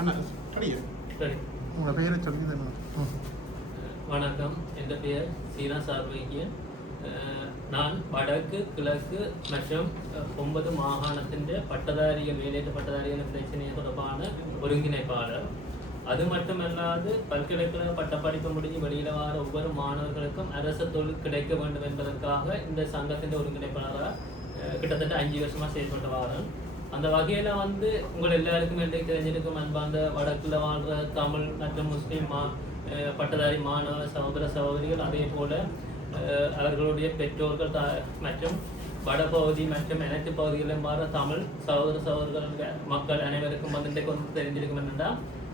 அண்ணா கிடையாது சரி. உங்களோட பெயரை சொல்லி தானே. வணக்கம், என் பெயர் சீனா சார்வைக்கியன். நான் வடக்கு கிழக்கு மற்றும் 9 மாகாணத்தின் பட்டதாரிகள் வேலையற்ற பட்டதாரிகள் பிரச்சனை தொடர்பான ஒருங்கிணைப்பாளர். அது மட்டுமல்லாது பல்கலைக்கழக பட்டப்படிப்பு முடிஞ்சு வெளியில் வர ஒவ்வொரு மாணவர்களுக்கும் அரசு தொழில் கிடைக்க வேண்டும் என்பதற்காக இந்த சங்கத்தின் ஒருங்கிணைப்பாளராக கிட்டத்தட்ட 5 வருஷமாக செயல்பட்டு வரேன். அந்த வகையில் உங்கள் எல்லாருக்கும் இன்றைக்கு தெரிஞ்சிருக்கும் அன்பாந்த வடக்கில் வாழ்கிற தமிழ் மற்றும் முஸ்லீம் பட்டதாரி மாணவ சகோதர சகோதரிகள், அதே போல் அவர்களுடைய பெற்றோர்கள் மற்றும் வடபகுதி மற்றும் அனைத்து பகுதிகளிலும் வர தமிழ் சகோதர சகோதரர்கள் மக்கள் அனைவருக்கும் இன்றைக்கு தெரிஞ்சிருக்கும் என்னென்னா,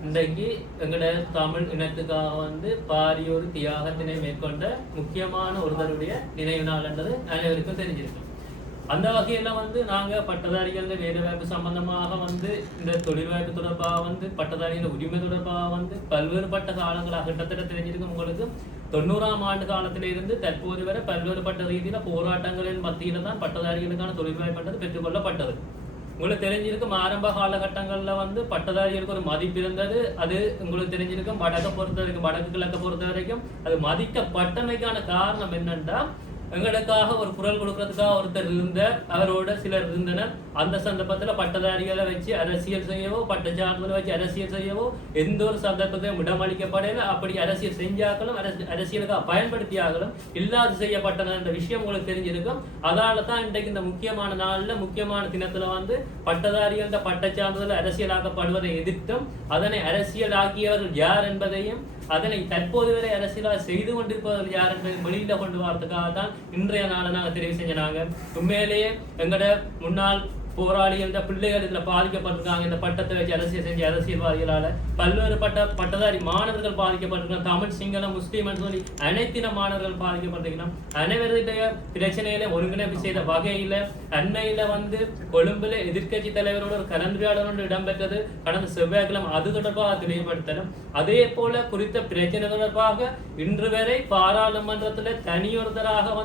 இன்றைக்கு எங்களோட தமிழ் இனத்துக்காக பாரிய ஒரு தியாகத்தினை மேற்கொண்ட முக்கியமான ஒருவருடைய நினைவு நாள் என்றது அனைவருக்கும் தெரிஞ்சிருக்கும். அந்த வகையில் நாங்கள் பட்டதாரிகள் வேலை வாய்ப்பு சம்பந்தமாக இந்த தொழில் வாய்ப்பு தொடர்பாக பட்டதாரிகள் உரிமை தொடர்பாக பல்வேறுபட்ட காலங்களாக கிட்டத்தட்ட தெரிஞ்சிருக்கும். உங்களுக்கு 90ஆம் ஆண்டு காலத்திலிருந்து தற்போது வரை பல்வேறுபட்ட ரீதியில் போராட்டங்களின் மத்தியில் தான் பட்டதாரிகளுக்கான தொழில் வாய்ப்பு பெற்றுக்கொள்ளப்பட்டது. உங்களுக்கு தெரிஞ்சிருக்கும் ஆரம்ப காலகட்டங்களில் பட்டதாரிகளுக்கு ஒரு மதிப்பு இருந்தது. அது உங்களுக்கு தெரிஞ்சிருக்கும். வடக்கு பொறுத்த வரைக்கும், வடக்கு கிழக்கு பொறுத்த வரைக்கும் அது மதிக்கப்பட்டமைக்கான காரணம் என்னென்னா, எங்களுக்காக ஒரு குரல் கொடுக்கறதுக்காக ஒருத்தர் இருந்தார், அவரோட சிலர் இருந்தனர். அந்த சந்தர்ப்பத்தில் பட்டதாரிகளை வச்சு அரசியல் செய்யவோ பட்டச்சார்ந்தலை வச்சு அரசியல் செய்யவோ எந்த ஒரு சந்தர்ப்பத்தையும் இடமளிக்கப்படையில. அப்படி அரசியல் செஞ்சாக்களும் அரசியலுக்காக பயன்படுத்தியாகலும் இல்லாது செய்யப்பட்டன என்ற விஷயம் உங்களுக்கு தெரிஞ்சிருக்கும். அதனால தான் இன்றைக்கு இந்த முக்கியமான நாளில் முக்கியமான தினத்தில் பட்டதாரிகள் பட்டச்சார்ந்ததில் அரசியலாக்கப்படுவதை எதிர்த்தும் அதனை அரசியலாக்கியவர்கள் யார் என்பதையும் அதனை தற்போது வரை அரசியலாக செய்து கொண்டிருப்பவர்கள் யார் என்பதை வெளியில கொண்டு வரதுக்காக தான் இன்றைய நாளை நாங்கள் தெரிவு செஞ்சனாங்க. உண்மையிலேயே எங்களோட முன்னாள் போராளி என்ற பிள்ளைகள் இதில் பாதிக்கப்பட்டிருக்காங்க. இந்த பட்டத்தை வச்சு அரசியல் செஞ்ச அரசியல்வாதிகளால் பல்வேறுபட்ட பட்டதாரி மாணவர்கள் பாதிக்கப்பட்டிருக்காங்க. தமிழ், சிங்களம், முஸ்லீம் சொல்லி அனைத்தின மாணவர்கள் பாதிக்கப்பட்டிருக்கணும். அனைவருடைய பிரச்சனையில ஒருங்கிணைப்பு செய்த வகையில் அண்மையில் கொழும்புல எதிர்கட்சி தலைவரோட ஒரு கலந்துரையாடல் ஒன்று இடம்பெற்றது கடந்த செவ்வாய்க்கிழமை. அது தொடர்பாக தெளிவுபடுத்தணும். அதே போல குறித்த பிரச்சனை தொடர்பாக இன்று வரை பாராளுமன்றத்தில் தனியொருத்தராக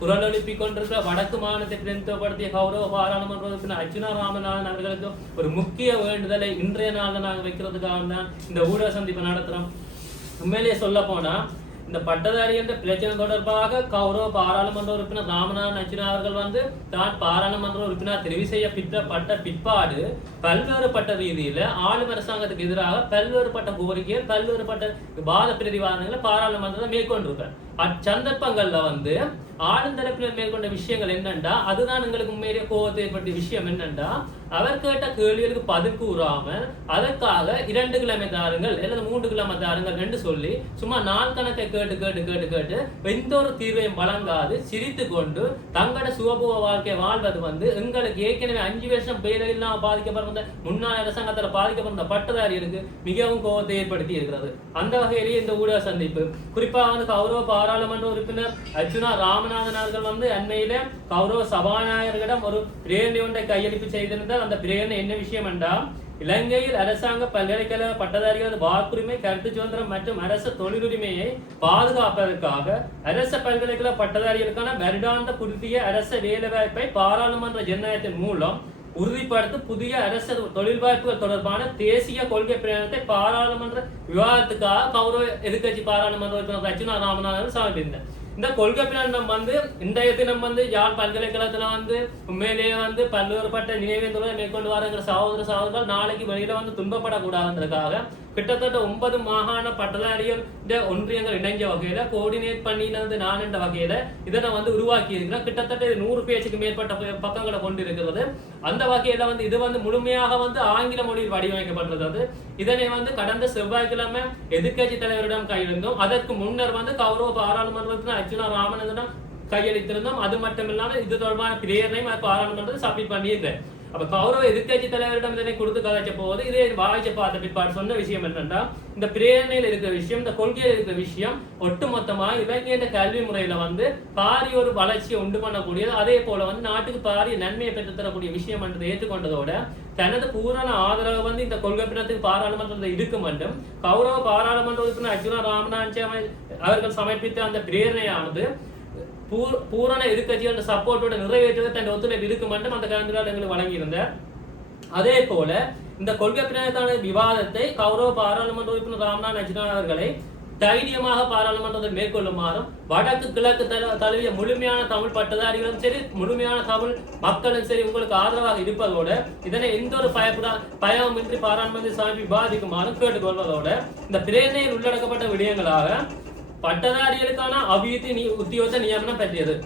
குரல் எழுப்பி கொண்டிருக்கிற வடக்கு மாநிலத்தை பிரதிநிதித்துவப்படுத்திய கௌரவ பாராளுமன்ற அர்ஜுனா ராமநாதன் அவர்களுக்கு ஒரு முக்கிய வேண்டுதலை இன்றைய நாளில் நாங்கள் வைக்கிறதுக்காக தான் இந்த ஊடக சந்திப்பை நடத்துகிறோம். உண்மையிலேயே சொல்ல போனா, இந்த பட்டதாரிகள் பிரச்சனை தொடர்பாக கௌரவ பாராளுமன்ற உறுப்பினர் ராமநாதன் அர்ஜுனா அவர்கள் தான் பாராளுமன்ற உறுப்பினர் தெரிவு செய்யப்பட்ட பிற்பாடு பல்வேறுபட்ட ரீதியில ஆளும் அரசாங்கத்துக்கு எதிராக பல்வேறுபட்ட கோரிக்கைகள் பல்வேறுபட்ட வாத பிரதிவாதங்களை பாராளுமன்றத்தில் மேற்கொண்டிருக்கார். அச்சந்தர்ப்பங்கள்ல ஆளுந்தரப்பினர் மேற்கொண்ட விஷயங்கள் என்னண்டா, அதுதான் எங்களுக்கு உண்மையிலேயே கோபத்தை ஏற்பட்ட விஷயம் என்னண்டா, அவர் கேட்ட கேள்விகளுக்கு பதில் கூறாமல் அதற்காக 2 கிழமை தாருங்கள் அல்லது 3 கிழமை தாருங்கள் என்று சொல்லி சும்மா நாள் கணக்கை கேட்டு எந்த ஒரு தீர்வையும் வழங்காது சிரித்து கொண்டு தங்களோட சுகபோக வாழ்க்கை வாழ்வது எங்களுக்கு ஏற்கனவே 5 வருஷம் பேரில்லாம பாதிக்கப்படுற முன்னாள் அரசாங்கத்தில் பாதிக்கப்படுற பட்டதாரிகளுக்கு மிகவும் கோபத்தை ஏற்படுத்தி இருக்கிறது. அந்த வகையிலேயே இந்த ஊடக சந்திப்பு குறிப்பாக கௌரவ பாராளுமன்ற உறுப்பினர் அர்ஜுனா ராமநாதன் அவர்கள் அண்மையில கௌரவ சபாநாயகரிடம் ஒரு பிரேரணை ஒன்றை கையளிப்பு செய்திருந்தார். அந்த பிரேரணை என்ன விஷயம் என்றால், இலங்கையில் அரசாங்க பல்கலைக்கழக பட்டதாரிகளது வாக்குரிமை, கருத்து சுதந்திரம் மற்றும் அரசு தொழிலுரிமையை பாதுகாப்பதற்காக அரச பல்கலைக்கழக பட்டதாரிகளுக்கான வருடாந்த புதிய அரச வேலைவாய்ப்பை பாராளுமன்ற ஜனநாயகத்தின் மூலம் உறுதிப்படுத்த புதிய அரசு தொழில் வாய்ப்புகள் தொடர்பான தேசிய கொள்கை பிரகடனத்தை பாராளுமன்ற விவாதத்துக்காக கௌரவ எதிர்கட்சி பாராளுமன்ற உறுப்பினர் அர்ஜுனா ராமநாதன் சமர்ப்பித்தார். இந்த கொள்கை பிரகடனம் இன்றைய தினம் யாழ் பல்கலைக்கழகத்துல உண்மையிலேயே பல்வேறுபட்ட நினைவேந்தலை மேற்கொண்டு வரங்கிற சகோதர சகோதரர்கள் நாளைக்கு வெளியில துன்பப்படக்கூடாதுன்றதுக்காக கிட்டத்தட்ட 9 மாகாண பட்டதாரிகள் ஒன்றியங்கள் இணைஞ்ச வகையில கோஆர்டினேட் பண்ணினது நான் என்ற வகையில இதனை உருவாக்கி இருக்கிறேன். கிட்டத்தட்ட 100 பேஜுக்கு மேற்பட்ட பக்கங்களை கொண்டு இருக்கிறது. அந்த வகையில இது முழுமையாக ஆங்கில மொழியில் வடிவமைக்கப்பட்டிருக்கிறது. இதனை கடந்த செவ்வாய்க்கிழமை எதிர்கட்சி தலைவரிடம் கையெழுந்தோம். அதற்கு முன்னர் கௌரவ பாராளுமன்றத்தில் அர்ஜுனா ராமநாதனிடம் கையளித்திருந்தோம். அது மட்டும் இல்லாமல் இது தொடர்பான பிரேரணையும் பாராளுமன்றத்தில் சப்மிட் பண்ணியிருக்கிறேன். அப்ப கௌரவ எதிர்கட்சி தலைவரிடம் இதனை கொடுத்து கதைச்ச போது இதே வாய்ச்ச பார்த்த பிற்பாடு சொன்ன விஷயம் என்னன்னா, இந்த பிரேரணையில் இருக்கிற விஷயம், இந்த கொள்கையில் இருக்கிற விஷயம் ஒட்டுமொத்தமா இலங்கையின் கல்வி முறையில பாரிய ஒரு வளர்ச்சியை உண்டு பண்ணக்கூடியது. அதே போல நாட்டுக்கு பாரிய நன்மையை பெற்று தரக்கூடிய விஷயம் என்றதை ஏற்றுக்கொண்டதோட தனது பூரண ஆதரவு இந்த கொள்கை பின்னத்துக்கு பாராளுமன்றத்தில் இருக்கும் என்றும் கௌரவ பாராளுமன்ற உறுப்பினர் அர்ஜுனா ராமநாதன் அவர்கள் சமர்ப்பித்த அந்த பிரேரணையானது பூரண எதிர்கட்சிகளோட சப்போர்ட்டோட நிறைவேற்றுவது தன் ஒத்துழைப்பு இருக்கும் என்றும் அந்த கலந்துரையாடல் எங்களுக்கு வழங்கியிருந்தார். அதே போல இந்த கொள்கை பிரச்சார விவாதத்தை கௌரவ பாராளுமன்ற உறுப்பினர் ராம்நாத் அர்ஜுனா அவர்களை தைரியமாக பாராளுமன்றத்தில் மேற்கொள்ளுமாறும் வடக்கு கிழக்கு தழுவிய முழுமையான தமிழ் பட்டதாரிகளும் சரி முழுமையான தமிழ் மக்களும் சரி உங்களுக்கு ஆதரவாக இருப்பதோடு இதனை எந்த ஒரு பயமின்றி பாராளுமன்ற சாமி விவாதிக்குமாறும் கேட்டுக்கொள்வதோடு இந்த பிரேரணையில் உள்ளடக்கப்பட்ட விடயங்களாக பட்டதாரிகளுக்கான அபிவிருத்தி உத்தியோக நியமனம் பற்றியது.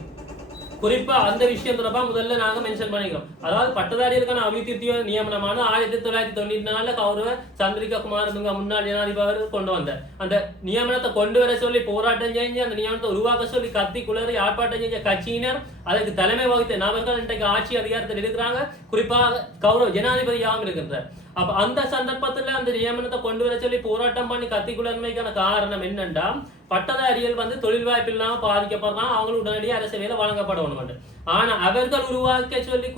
குறிப்பா அந்த விஷயம் தொடர்பா முதல்ல நாங்க மென்ஷன் பண்ணிக்கிறோம். அதாவது பட்டதாரிகளுக்கான அபிவிருத்தி நியமனமான 1994 கௌரவ சந்திரிகா குமாரதுங்க முன்னாள் ஜனாதிபதி கொண்டு வந்த அந்த நியமனத்தை கொண்டு வர சொல்லி போராட்டம் செஞ்சு அந்த நியமனத்தை உருவாக்க சொல்லி கத்தி குளறி ஆர்ப்பாட்டம் செஞ்ச கட்சியினர் அதற்கு தலைமை வகித்த நபர்கள் இன்றைக்கு ஆட்சி அதிகாரத்தில் இருக்கிறாங்க. குறிப்பாக கௌரவ ஜனாதிபதியாகவும் இருக்கின்றார். அப்ப அந்த சந்தர்ப்பத்துல அந்த நியமனத்தை கொண்டு வர சொல்லி போராட்டம் பண்ணி கத்தி குளர்மைக்கான காரணம் என்னன்னா பட்டதாரிகள் தொழில் வாய்ப்பு இல்லாம பாதிக்கப்படுறாங்க. அவங்களுக்கு உடனடியாக அரசு வேலை வழங்கப்படணும். ஆனா அவர்கள் உருவாக்க சொல்லி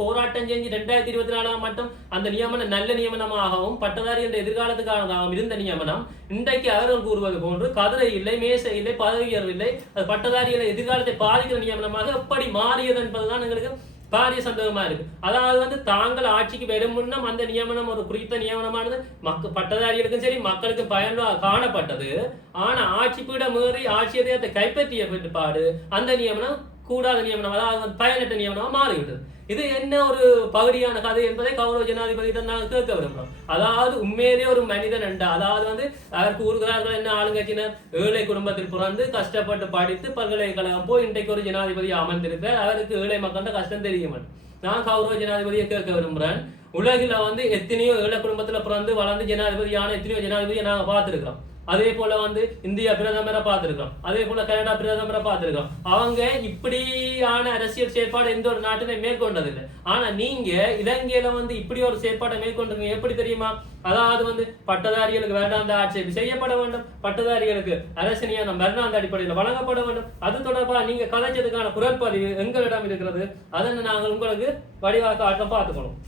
போராட்டம் செஞ்சு 2024 மட்டும் அந்த நியமனம் நல்ல நியமனமாகவும் பட்டதாரிகள் எதிர்காலத்துக்கானதாகவும் இருந்த நியமனம் இன்றைக்கு அவர்கள் கூறுவது போன்று கதிரை இல்லை, மேசை இல்லை, பதவியர் இல்லை, அது பட்டதாரிகளை எதிர்காலத்தை பாதிக்கிற நியமனமாக எப்படி மாறியது என்பதுதான் எங்களுக்கு பாரிய சந்தேகமா இருக்கு. அதாவது தாங்கள் ஆட்சிக்கு வரும் முன்னம் அந்த நியமனம் ஒரு குறித்த நியமனமானது பட்டதாரிகளுக்கும் சரி மக்களுக்கும் பயனுள்ள காணப்பட்டது. ஆனா ஆட்சி பீட மீறி ஆட்சி அதிகாரத்தை கைப்பற்றிய பிற்பாடு அந்த நியமனம் கூடாத நியமனம், அதாவது பயனற்ற நியமனமா மாறிவிட்டது. இது என்ன ஒரு பகுதியான கதை என்பதை கௌரவ ஜனாதிபதியிடம் நாங்கள் கேட்க விரும்புகிறோம். அதாவது உண்மையிலே ஒரு மனிதன் என்றா, அதாவது அவர் கூறுகிறார்கள் என்ன ஆளுங்கட்சியினர் ஏழை குடும்பத்தில் பிறந்து கஷ்டப்பட்டு படித்து பல்கலைக்கழகம் போய் இன்றைக்கு ஒரு ஜனாதிபதி அமர்ந்திருக்கிறார். அவருக்கு ஏழை மக்கள்கிட்ட கஷ்டம் தெரியும். நான் கௌரவ ஜனாதிபதியை கேட்க விரும்புகிறேன். உலகில் எத்தனையோ ஏழை குடும்பத்தில் பிறந்து வளர்ந்து ஜனாதிபதியான எத்தனையோ ஜனாதிபதியை நாங்கள் பார்த்துருக்கிறோம். அதே போல இந்தியா பிரதமரை பார்த்திருக்கோம், அதே போல கனடா பிரதமரை பார்த்திருக்கோம். அவங்க இப்படியான அரசியல் செயற்பாடு எந்த ஒரு நாட்டிலே மேற்கொண்டதில்லை. ஆனா நீங்க இலங்கையில இப்படி ஒரு செயற்பாட்டை மேற்கொண்டிருக்கீங்க. எப்படி தெரியுமா? அதாவது பட்டதாரிகளுக்கு வேண்டாந்த ஆட்சேபம் செய்யப்பட வேண்டும், பட்டதாரிகளுக்கு அரசனியான மரணாந்த அடிப்படையில் வழங்கப்பட வேண்டும். அது தொடர்பாக நீங்க கலைச்சதுக்கான குரல் பதிவு எங்களிடம் இருக்கிறது. அதனை நாங்கள் உங்களுக்கு வடிவாக்க ஆட்டம் பார்த்துக்கணும்.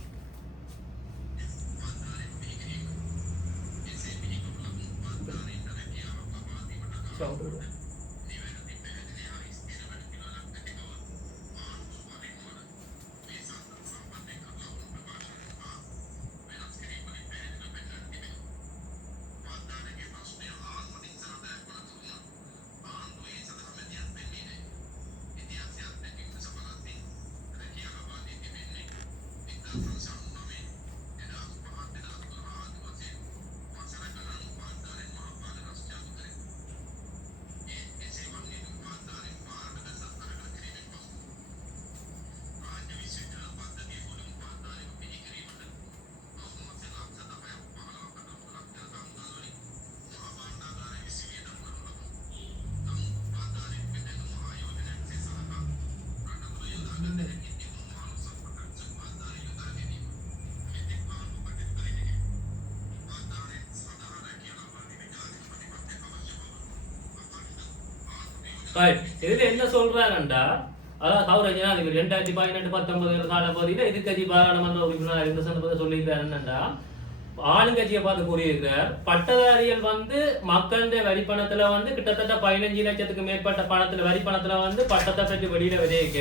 இதுல என்ன சொல்றாருண்டா, அதாவது கௌரவ ஜனாதிபதி 2018-19 காலப்பகுதியில் எதிர்கட்சி பாராளுமன்ற உறுப்பினர் இந்த சந்தர்ப்பத்தை சொல்லியிருக்காரு. என்னண்டா ஆளுங்கட்சியை பார்த்து கூறியிருக்கிறார், பட்டதாரிகள் மக்களுடைய வரிப்பணத்துல கிட்டத்தட்ட 15 லட்சத்துக்கு மேற்பட்ட பணத்துல வரிப்பணத்துல பட்டத்தை பெற்று வெளியில விதைக்க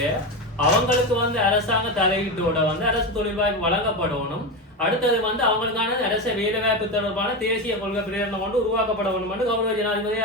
அவங்களுக்கு அரசாங்க தலையீட்டோட அரசு தொழில் வாய்ப்பு வழங்கப்படணும். அடுத்தது அவங்களுக்கான அரசு வேலை வாய்ப்பு தொடர்பான தேசிய கொள்கை பிரேரணை கொண்டு உருவாக்கப்பட வேண்டும் என்று கௌரவ ஜனாதிபதி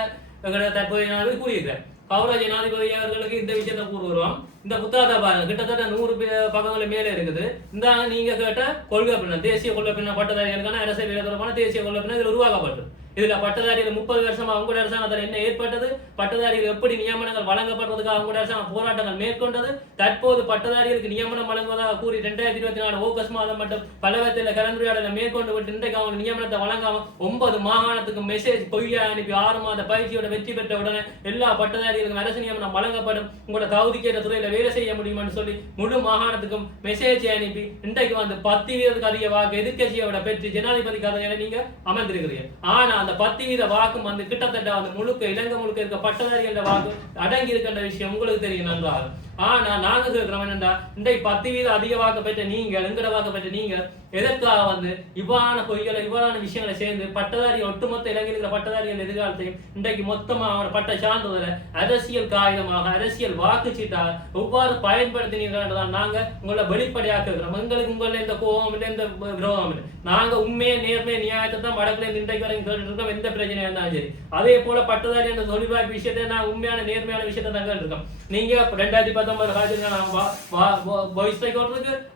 தற்போதைய ஜனாதிபதி கூறியிருக்கிறார். கௌரவ ஜனாதிபதி அவர்களுக்கு இந்த விஷயத்தை கூறுவோம். இந்த புத்தகத்தை பாருங்க, கிட்டத்தட்ட 100 பக்கங்கள் மேலே இருக்குது. இந்த நீங்க கேட்ட கொள்கை பின்ன தேசிய கொள்கை பின்ன பட்டதாரிகளுக்கான அரசு வேலை தொடர்பான தேசிய கொள்கை பின்ன இதில் உருவாக்கப்பட்டது. இதுல பட்டதாரிகள் 30 வருஷமா அவங்களோட அரசாங்கத்தில் என்ன ஏற்பட்டது, பட்டதாரிகள் எப்படி நியமனங்கள் வழங்கப்படுறதுக்கு அவங்களோட அரசாங்கம் போராட்டங்கள் மேற்கொண்டது, தற்போது பட்டதாரிகளுக்கு நியமனம் வழங்குவதாக கூறி 2024 ஆகஸ்ட் மாதம் மட்டும் பலவற்றில கலந்துரையாடலை மேற்கொண்டு விட்டு இன்றைக்கு அவங்க நியமனத்தை வழங்காம 9 மாகாணத்துக்கு மெசேஜ் பொய்யா அனுப்பி 6 மாத பயிற்சியோட வெற்றி பெற்ற உடனே எல்லா பட்டதாரிகளுக்கும் அரசு நியமனம் வழங்கப்படும், உங்களோட தகுதிக்கேற்ற துறையில வேலை செய்ய முடியும்னு சொல்லி முழு மாகாணத்துக்கும் மெசேஜ் அனுப்பி இன்றைக்கு 10 வீதத்துக்கு அதிக வாக்கு எதிர்கட்சியோட பெற்று ஜனாதிபதி கதையில நீங்க அமர்ந்திருக்கிறீங்க. ஆனா அந்த 10% வாக்கும் வந்து கிட்டத்தட்ட அந்த முழுக்க இலங்கை முழுக்க இருக்க பட்டதாரிகள வாக்கு அடங்கி இருக்கின்ற விஷயம் உங்களுக்கு தெரியும் நன்றாக. ஆனா நாங்க கேட்கிறோம் என்னண்டா, இன்றைக்கு 10% அதிக வாக்கு பெற்ற நீங்க, எங்கட வாக்கு பெற்ற நீங்க எதற்காக வந்து இவ்வாறான பொய்களை இவ்வாறான விஷயங்களை சேர்ந்து பட்டதாரி ஒட்டுமொத்த இலங்கையில் இருக்கிற பட்டதாரிகள் எதிர்காலத்தையும் இன்றைக்கு மொத்தமா அவரோட பட்ட சான்றிதழை அரசியல் காகிதமாக அரசியல் வாக்குச்சீட்டாக எவ்வாறு பயன்படுத்தினீர்கள் நாங்க உங்களை வெளிப்படையாக இருக்கிறோம். எங்களுக்கு உங்களை இந்த கோபம் இல்லை, இந்த விரோதம் இல்லை. நாங்க உண்மையை நேர்மையை நியாயத்தை தான் வடக்குல இன்றைக்கு வரைக்கும் கேட்டு இருக்கோம். எந்த பிரச்சனையா இருந்தாலும் சரி. அதே போல பட்டதாரி அந்த தொழில் வாய்ப்பு விஷயத்தை நான் உண்மையான நேர்மையான விஷயத்தை தான் கேட்டு இருக்கோம். நீங்க 2019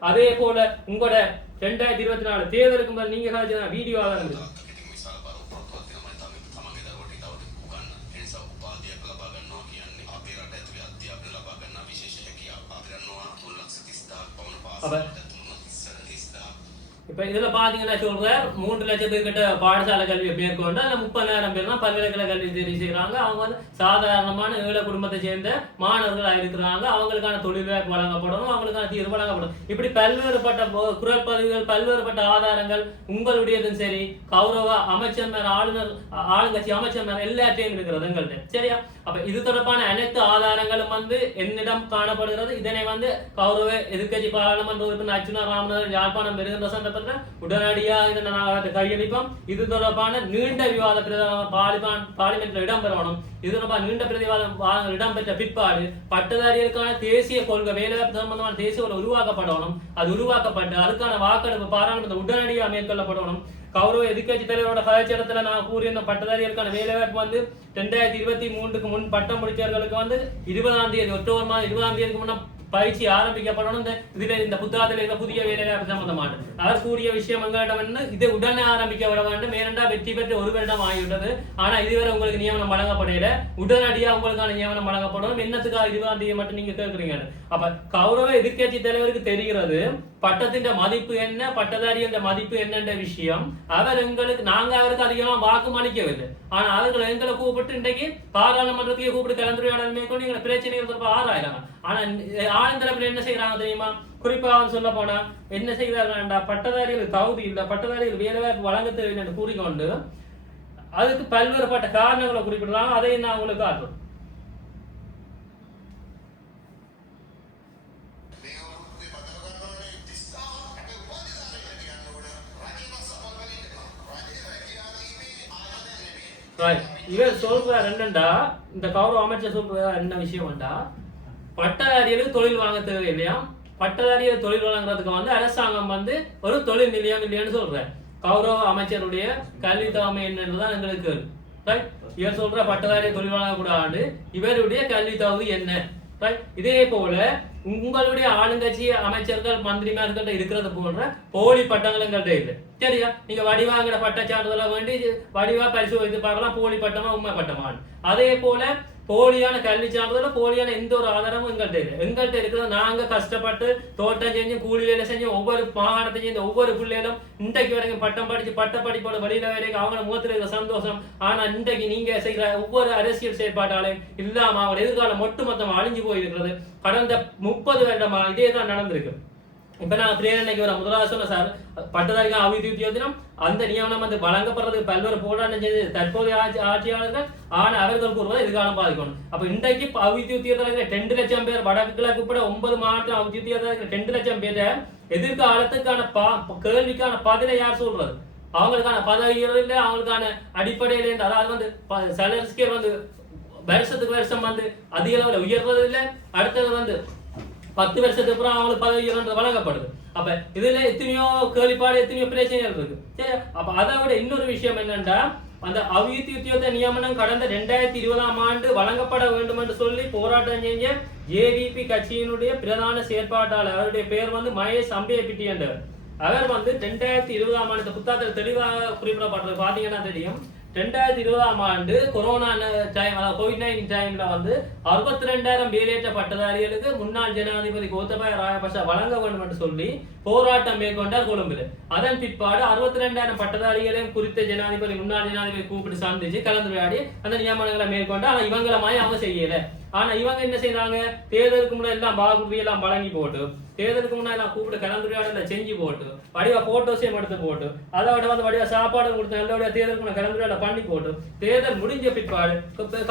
அதே போல உங்களோட 2024 தேர்தலுக்கு முதல் நீங்க காய்ச்சல் வீடியோ ஆதாரம் இப்ப இதுல பாத்தீங்கன்னா சொல்ற 3 லட்சத்துக்கு கிட்ட பாடசாலை கல்வியை மேற்கொண்டு அதுல 30,000 பேர் தான் பல்கலைக்கழக கல்வி தேர்வு செய்யறாங்க. அவங்க வந்து சாதாரணமான ஏழை குடும்பத்தை சேர்ந்த மாணவர்களா இருக்கிறாங்க. அவங்களுக்கான தொழில் வாய்ப்பு வழங்கப்படணும், அவங்களுக்கான தீர்வு வழங்கப்படும். இப்படி பல்வேறுபட்ட குரல் பதிவுகள், பல்வேறுபட்ட ஆதாரங்கள் உங்களுடையதும் சரி, கௌரவ அமைச்சர் ஆளுங்கட்சி அமைச்சர் எல்லாத்தையும் இருக்கிறது எங்கள்கிட்ட. சரியா? அப்ப இது தொடர்பான அனைத்து ஆதாரங்களும் வந்து என்னிடம் காணப்படுகிறது. இதனை வந்து கௌரவ எதிர்கட்சி பாராளுமன்ற உறுப்பினர் அர்ச்சுனா ராமநாதன் யாழ்ப்பாணம் பெறுகின்ற சந்தர்ப்பத்தில் உடனடியாக இதனை நாங்கள் கையளிப்போம். இது தொடர்பான நீண்ட விவாத பார்லிமெண்ட்ல இடம்பெறணும். இது தொடர்பான நீண்ட பிரதிவாதம் இடம்பெற்ற பிற்பாடு பட்டதாரிகளுக்கான தேசிய கொள்கை, வேலைவாய்ப்பு சம்பந்தமான தேசிய கொள்கை உருவாக்கப்படணும். அது உருவாக்கப்பட்டு அதுக்கான வாக்கெடுப்பு பாராளுமன்றத்தில் உடனடியாக மேற்கொள்ளப்படணும். கௌரவ எதிர்கட்சி தலைவரோட கலாச்சாரத்துல நான் கூறியிருந்த பட்டதாரிகளுக்கான வேலைவாய்ப்பு வந்து 2023 முன் பட்டம் முடிச்சவர்களுக்கு வந்து 20ஆம் தேதி அக்டோபர் மாதம் 20ஆம் தேதிக்கு முன்ன பயிற்சி ஆரம்பிக்கப்படணும். இந்த புத்தகத்தில் இருக்க புதிய வேலைவாய்ப்பு சம்பந்தமான அவர் கூறிய விஷயம் எங்களிடம் இதை உடனே ஆரம்பிக்க விட வேண்டும். ஏனென்றா வெற்றி பெற்று 1 வருடம் ஆகிவிட்டது. ஆனா இதுவரை உங்களுக்கு நியமனம் வழங்கப்படையில உடனடியாக உங்களுக்கான நியமனம் வழங்கப்படணும். என்னத்துக்காக 20ஆம் தேதி மட்டும் நீங்க கேட்குறீங்க? அப்ப கௌரவ எதிர்கட்சி தலைவருக்கு தெரிகிறது பட்டத்தின் மதிப்பு என்ன, பட்டதாரியின் மதிப்பு என்னன்ற விஷயம். நாங்க அவருக்கு அதிகமா வாக்கு அளிக்கவில்லை. ஆனா அவர்கள் எங்களை கூப்பிட்டு இன்றைக்கு பாராளுமன்றத்தையே கூப்பிட்டு கலந்துரையாடல் மேற்கொண்டு எங்களை பிரச்சனைகள் தொடர்பாக ஆராயிறாங்க. ஆனா ஆளுந்தரப்பில் என்ன செய்யறாங்க தெரியுமா? குறிப்பாக சொல்ல போனா என்ன செய்கிறார்களா, பட்டதாரிகள் தகுதி இல்லை, பட்டதாரிகள் வேலைவாய்ப்பு வழங்க தேவையில்லை என்று கூறிக்கொண்டு அதுக்கு பல்வேறுபட்ட காரணங்களை குறிப்பிடுறாங்க. அதை நான் உங்களுக்கு காட்டுறேன். இவர் சொல்றார் என்னண்டா, இந்த கௌரவ அமைச்சர் சொல்றார் என்ன விஷயம்டா, பட்டதாரிகளுக்கு தொழில் வாங்க தேவை இல்லையா, பட்டதாரிகள் தொழில் வழங்குறதுக்கு வந்து அரசாங்கம் வந்து ஒரு தொழில் நிலையம் இல்லையான்னு சொல்றேன். கௌரவ அமைச்சருடைய கல்வி தகமை என்னன்றதான் எங்களுக்கு ரைட். இவர் சொல்ற பட்டதாரியை தொழில் வழங்கக்கூடாது, இவருடைய கல்வி தகுதி என்ன ரைட். இதே போல உங்களுடைய ஆளுங்கட்சி அமைச்சர்கள் மந்திரிமார்கிட்ட இருக்கிறது போன்ற போலி பட்டங்கள் எங்கள்கிட்ட இல்லை. சரியா? நீங்க வடிவாங்கிற பட்ட சான்றிதழ வேண்டி வடிவா பரிசோதித்து பார்க்கலாம், போலி பட்டமா உண்மை பட்டமானு. அதே போல போலியான கல்வி சான்றிதழ போலியான எந்த ஒரு ஆதாரமும் எங்கள்கிட்ட இல்லை. எங்கள்கிட்ட இருக்கிறது நாங்க கஷ்டப்பட்டு தோட்டம் செஞ்சு கூலி வேலை செஞ்சு ஒவ்வொரு மாகாணத்தை சேர்ந்த ஒவ்வொரு பிள்ளைகளும் இன்றைக்கு வரைக்கும் பட்டம் படிச்சு பட்ட படிப்போட வெளியில வரைக்கும் அவங்க முகத்துல இருக்கிற சந்தோஷம். ஆனா இன்றைக்கு நீங்க செய்கிற ஒவ்வொரு அரசியல் செயற்பாட்டாலையும் இல்லாம அவங்க எதிர்காலம் ஒட்டுமொத்தமா அழிஞ்சு போயிருக்கிறது. கடந்த 30 வருடமா இதே தான் நடந்திருக்கு. இப்ப நான் பிரேரணைக்கு வர முதலாவது சொன்ன சார், பட்டதாரிகள் அபிவிருத்தியோதினம் அந்த நியமனம் வந்து வழங்கப்படுறதுக்கு பல்வேறு போராட்டம் செய்து தற்போதைய ஆட்சியாளர்கள். ஆனா அவர்கள் கூறுவதை எதிர்காலம் பாதிக்கணும். அப்ப இன்றைக்கு அபிவிருத்தியோதில 2 லட்சம் பேர் வடக்கு கிழக்கு உட்பட 9 மாவட்டம் அபிவிருத்தியோதில 2 லட்சம் பேர் எதிர்காலத்துக்கான கேள்விக்கான பதிலை யார் சொல்றது? அவங்களுக்கான பதவிகள் இல்லை, அவங்களுக்கான அடிப்படையில அதாவது வந்து சேலரி ஸ்கேல் வந்து வருஷத்துக்கு வருஷம் வந்து அதிக அளவில் உயர்வது இல்லை. அடுத்தது வந்து 10 வருஷத்துக்கு அப்புறம் அவங்களுக்கு பதவி வழங்கப்படுது. அப்ப இதுல எத்தனையோ கேள்விப்பாடு, எத்தனையோ பிரச்சனைகள் இருக்கு. சரி, அப்ப அதை விட இன்னொரு விஷயம் என்னன்னா, அந்த அபிவிருத்தி நியமனம் கடந்த 2020ஆம் ஆண்டு வழங்கப்பட வேண்டும் என்று சொல்லி போராட்டம் செஞ்ச ஜேவிபி கட்சியினுடைய பிரதான செயற்பாட்டாளர், அவருடைய பெயர் வந்து மகேஷ் அம்பேபிட்டி என்றவர். அவர் வந்து 2020ஆம் ஆண்டு புத்தகத்தில் தெளிவாக குறிப்பிடப்பட்டது பாத்தீங்கன்னா தெரியும். 2020ஆம் ஆண்டு கொரோனா டைம், கோவிட்-19 டைம்ல வந்து 62,000 வேலையற்ற பட்டதாரிகளுக்கு முன்னாள் ஜனாதிபதி கோத்தபாய ராஜபக்ஷ வழங்க வேண்டும் என்று சொல்லி போராட்டம் மேற்கொண்டார் கொழும்புல. அதன் பிற்பாடு 62,000 பட்டதாரிகளையும் குறித்த ஜனாதிபதி முன்னாள் ஜனாதிபதி கூப்பிட்டு சந்திச்சு கலந்துரையாடி அந்த நியமனங்களை மேற்கொண்டு. ஆனா இவங்கள மாதிரி அவங்க செய்யல. ஆனா இவங்க என்ன செய்யறாங்க, தேர்தலுக்கு முன்னாடி எல்லாம் வாக்குறுதி எல்லாம் வழங்கி போட்டு, தேர்தலுக்கு முன்னாடி நான் கூப்பிட்டு கலந்துரையாடல செஞ்சு போட்டு, வடிவா போட்டோஸையும் எடுத்து போட்டு, அதோட வந்து வடிவா சாப்பாடு கொடுத்து நல்லபடியா தேர்தலுக்கு முன்னாடி கலந்துரையாடல பண்ணி போட்டு, தேர்தல் முடிஞ்ச பிற்பாடு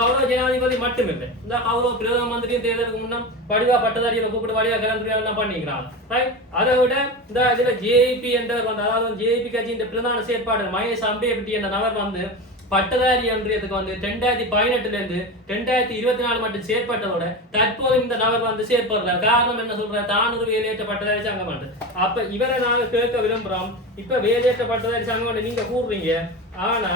கௌரவ ஜனாதிபதி மட்டுமில்லை, இந்த கௌரவ பிரதம மந்திரியும் தேர்தலுக்கு முன்னம் வடிவா பட்டதாரியை கூப்பிட்டு வடிவா கலந்துரையாடலாம் பண்ணிக்கிறாங்க. ரைட். அதை விட இந்த இதுல ஜேபி என்றவர் வந்து, அதாவது ஜேபி கட்சியின் பிரதான செயற்பாடு மகேஷ் அம்பேபட்டி என்ற நபர் வந்து பட்டதாரி ஒன்றியத்துக்கு வந்து 2018 இருந்து 2024 மட்டும் செயற்பட்டதோட தற்போது இந்த நபர் வந்து செயற்படுறார். காரணம் என்ன சொல்ற, தான் ஒரு வேலையேற்ற பட்டதாரி சங்கம் உண்டு. அப்ப இவரை நாங்க கேட்க விரும்புறோம், இப்ப வேலையேற்ற பட்டதாரி சங்கம் நீங்க கூறுறீங்க, ஆனா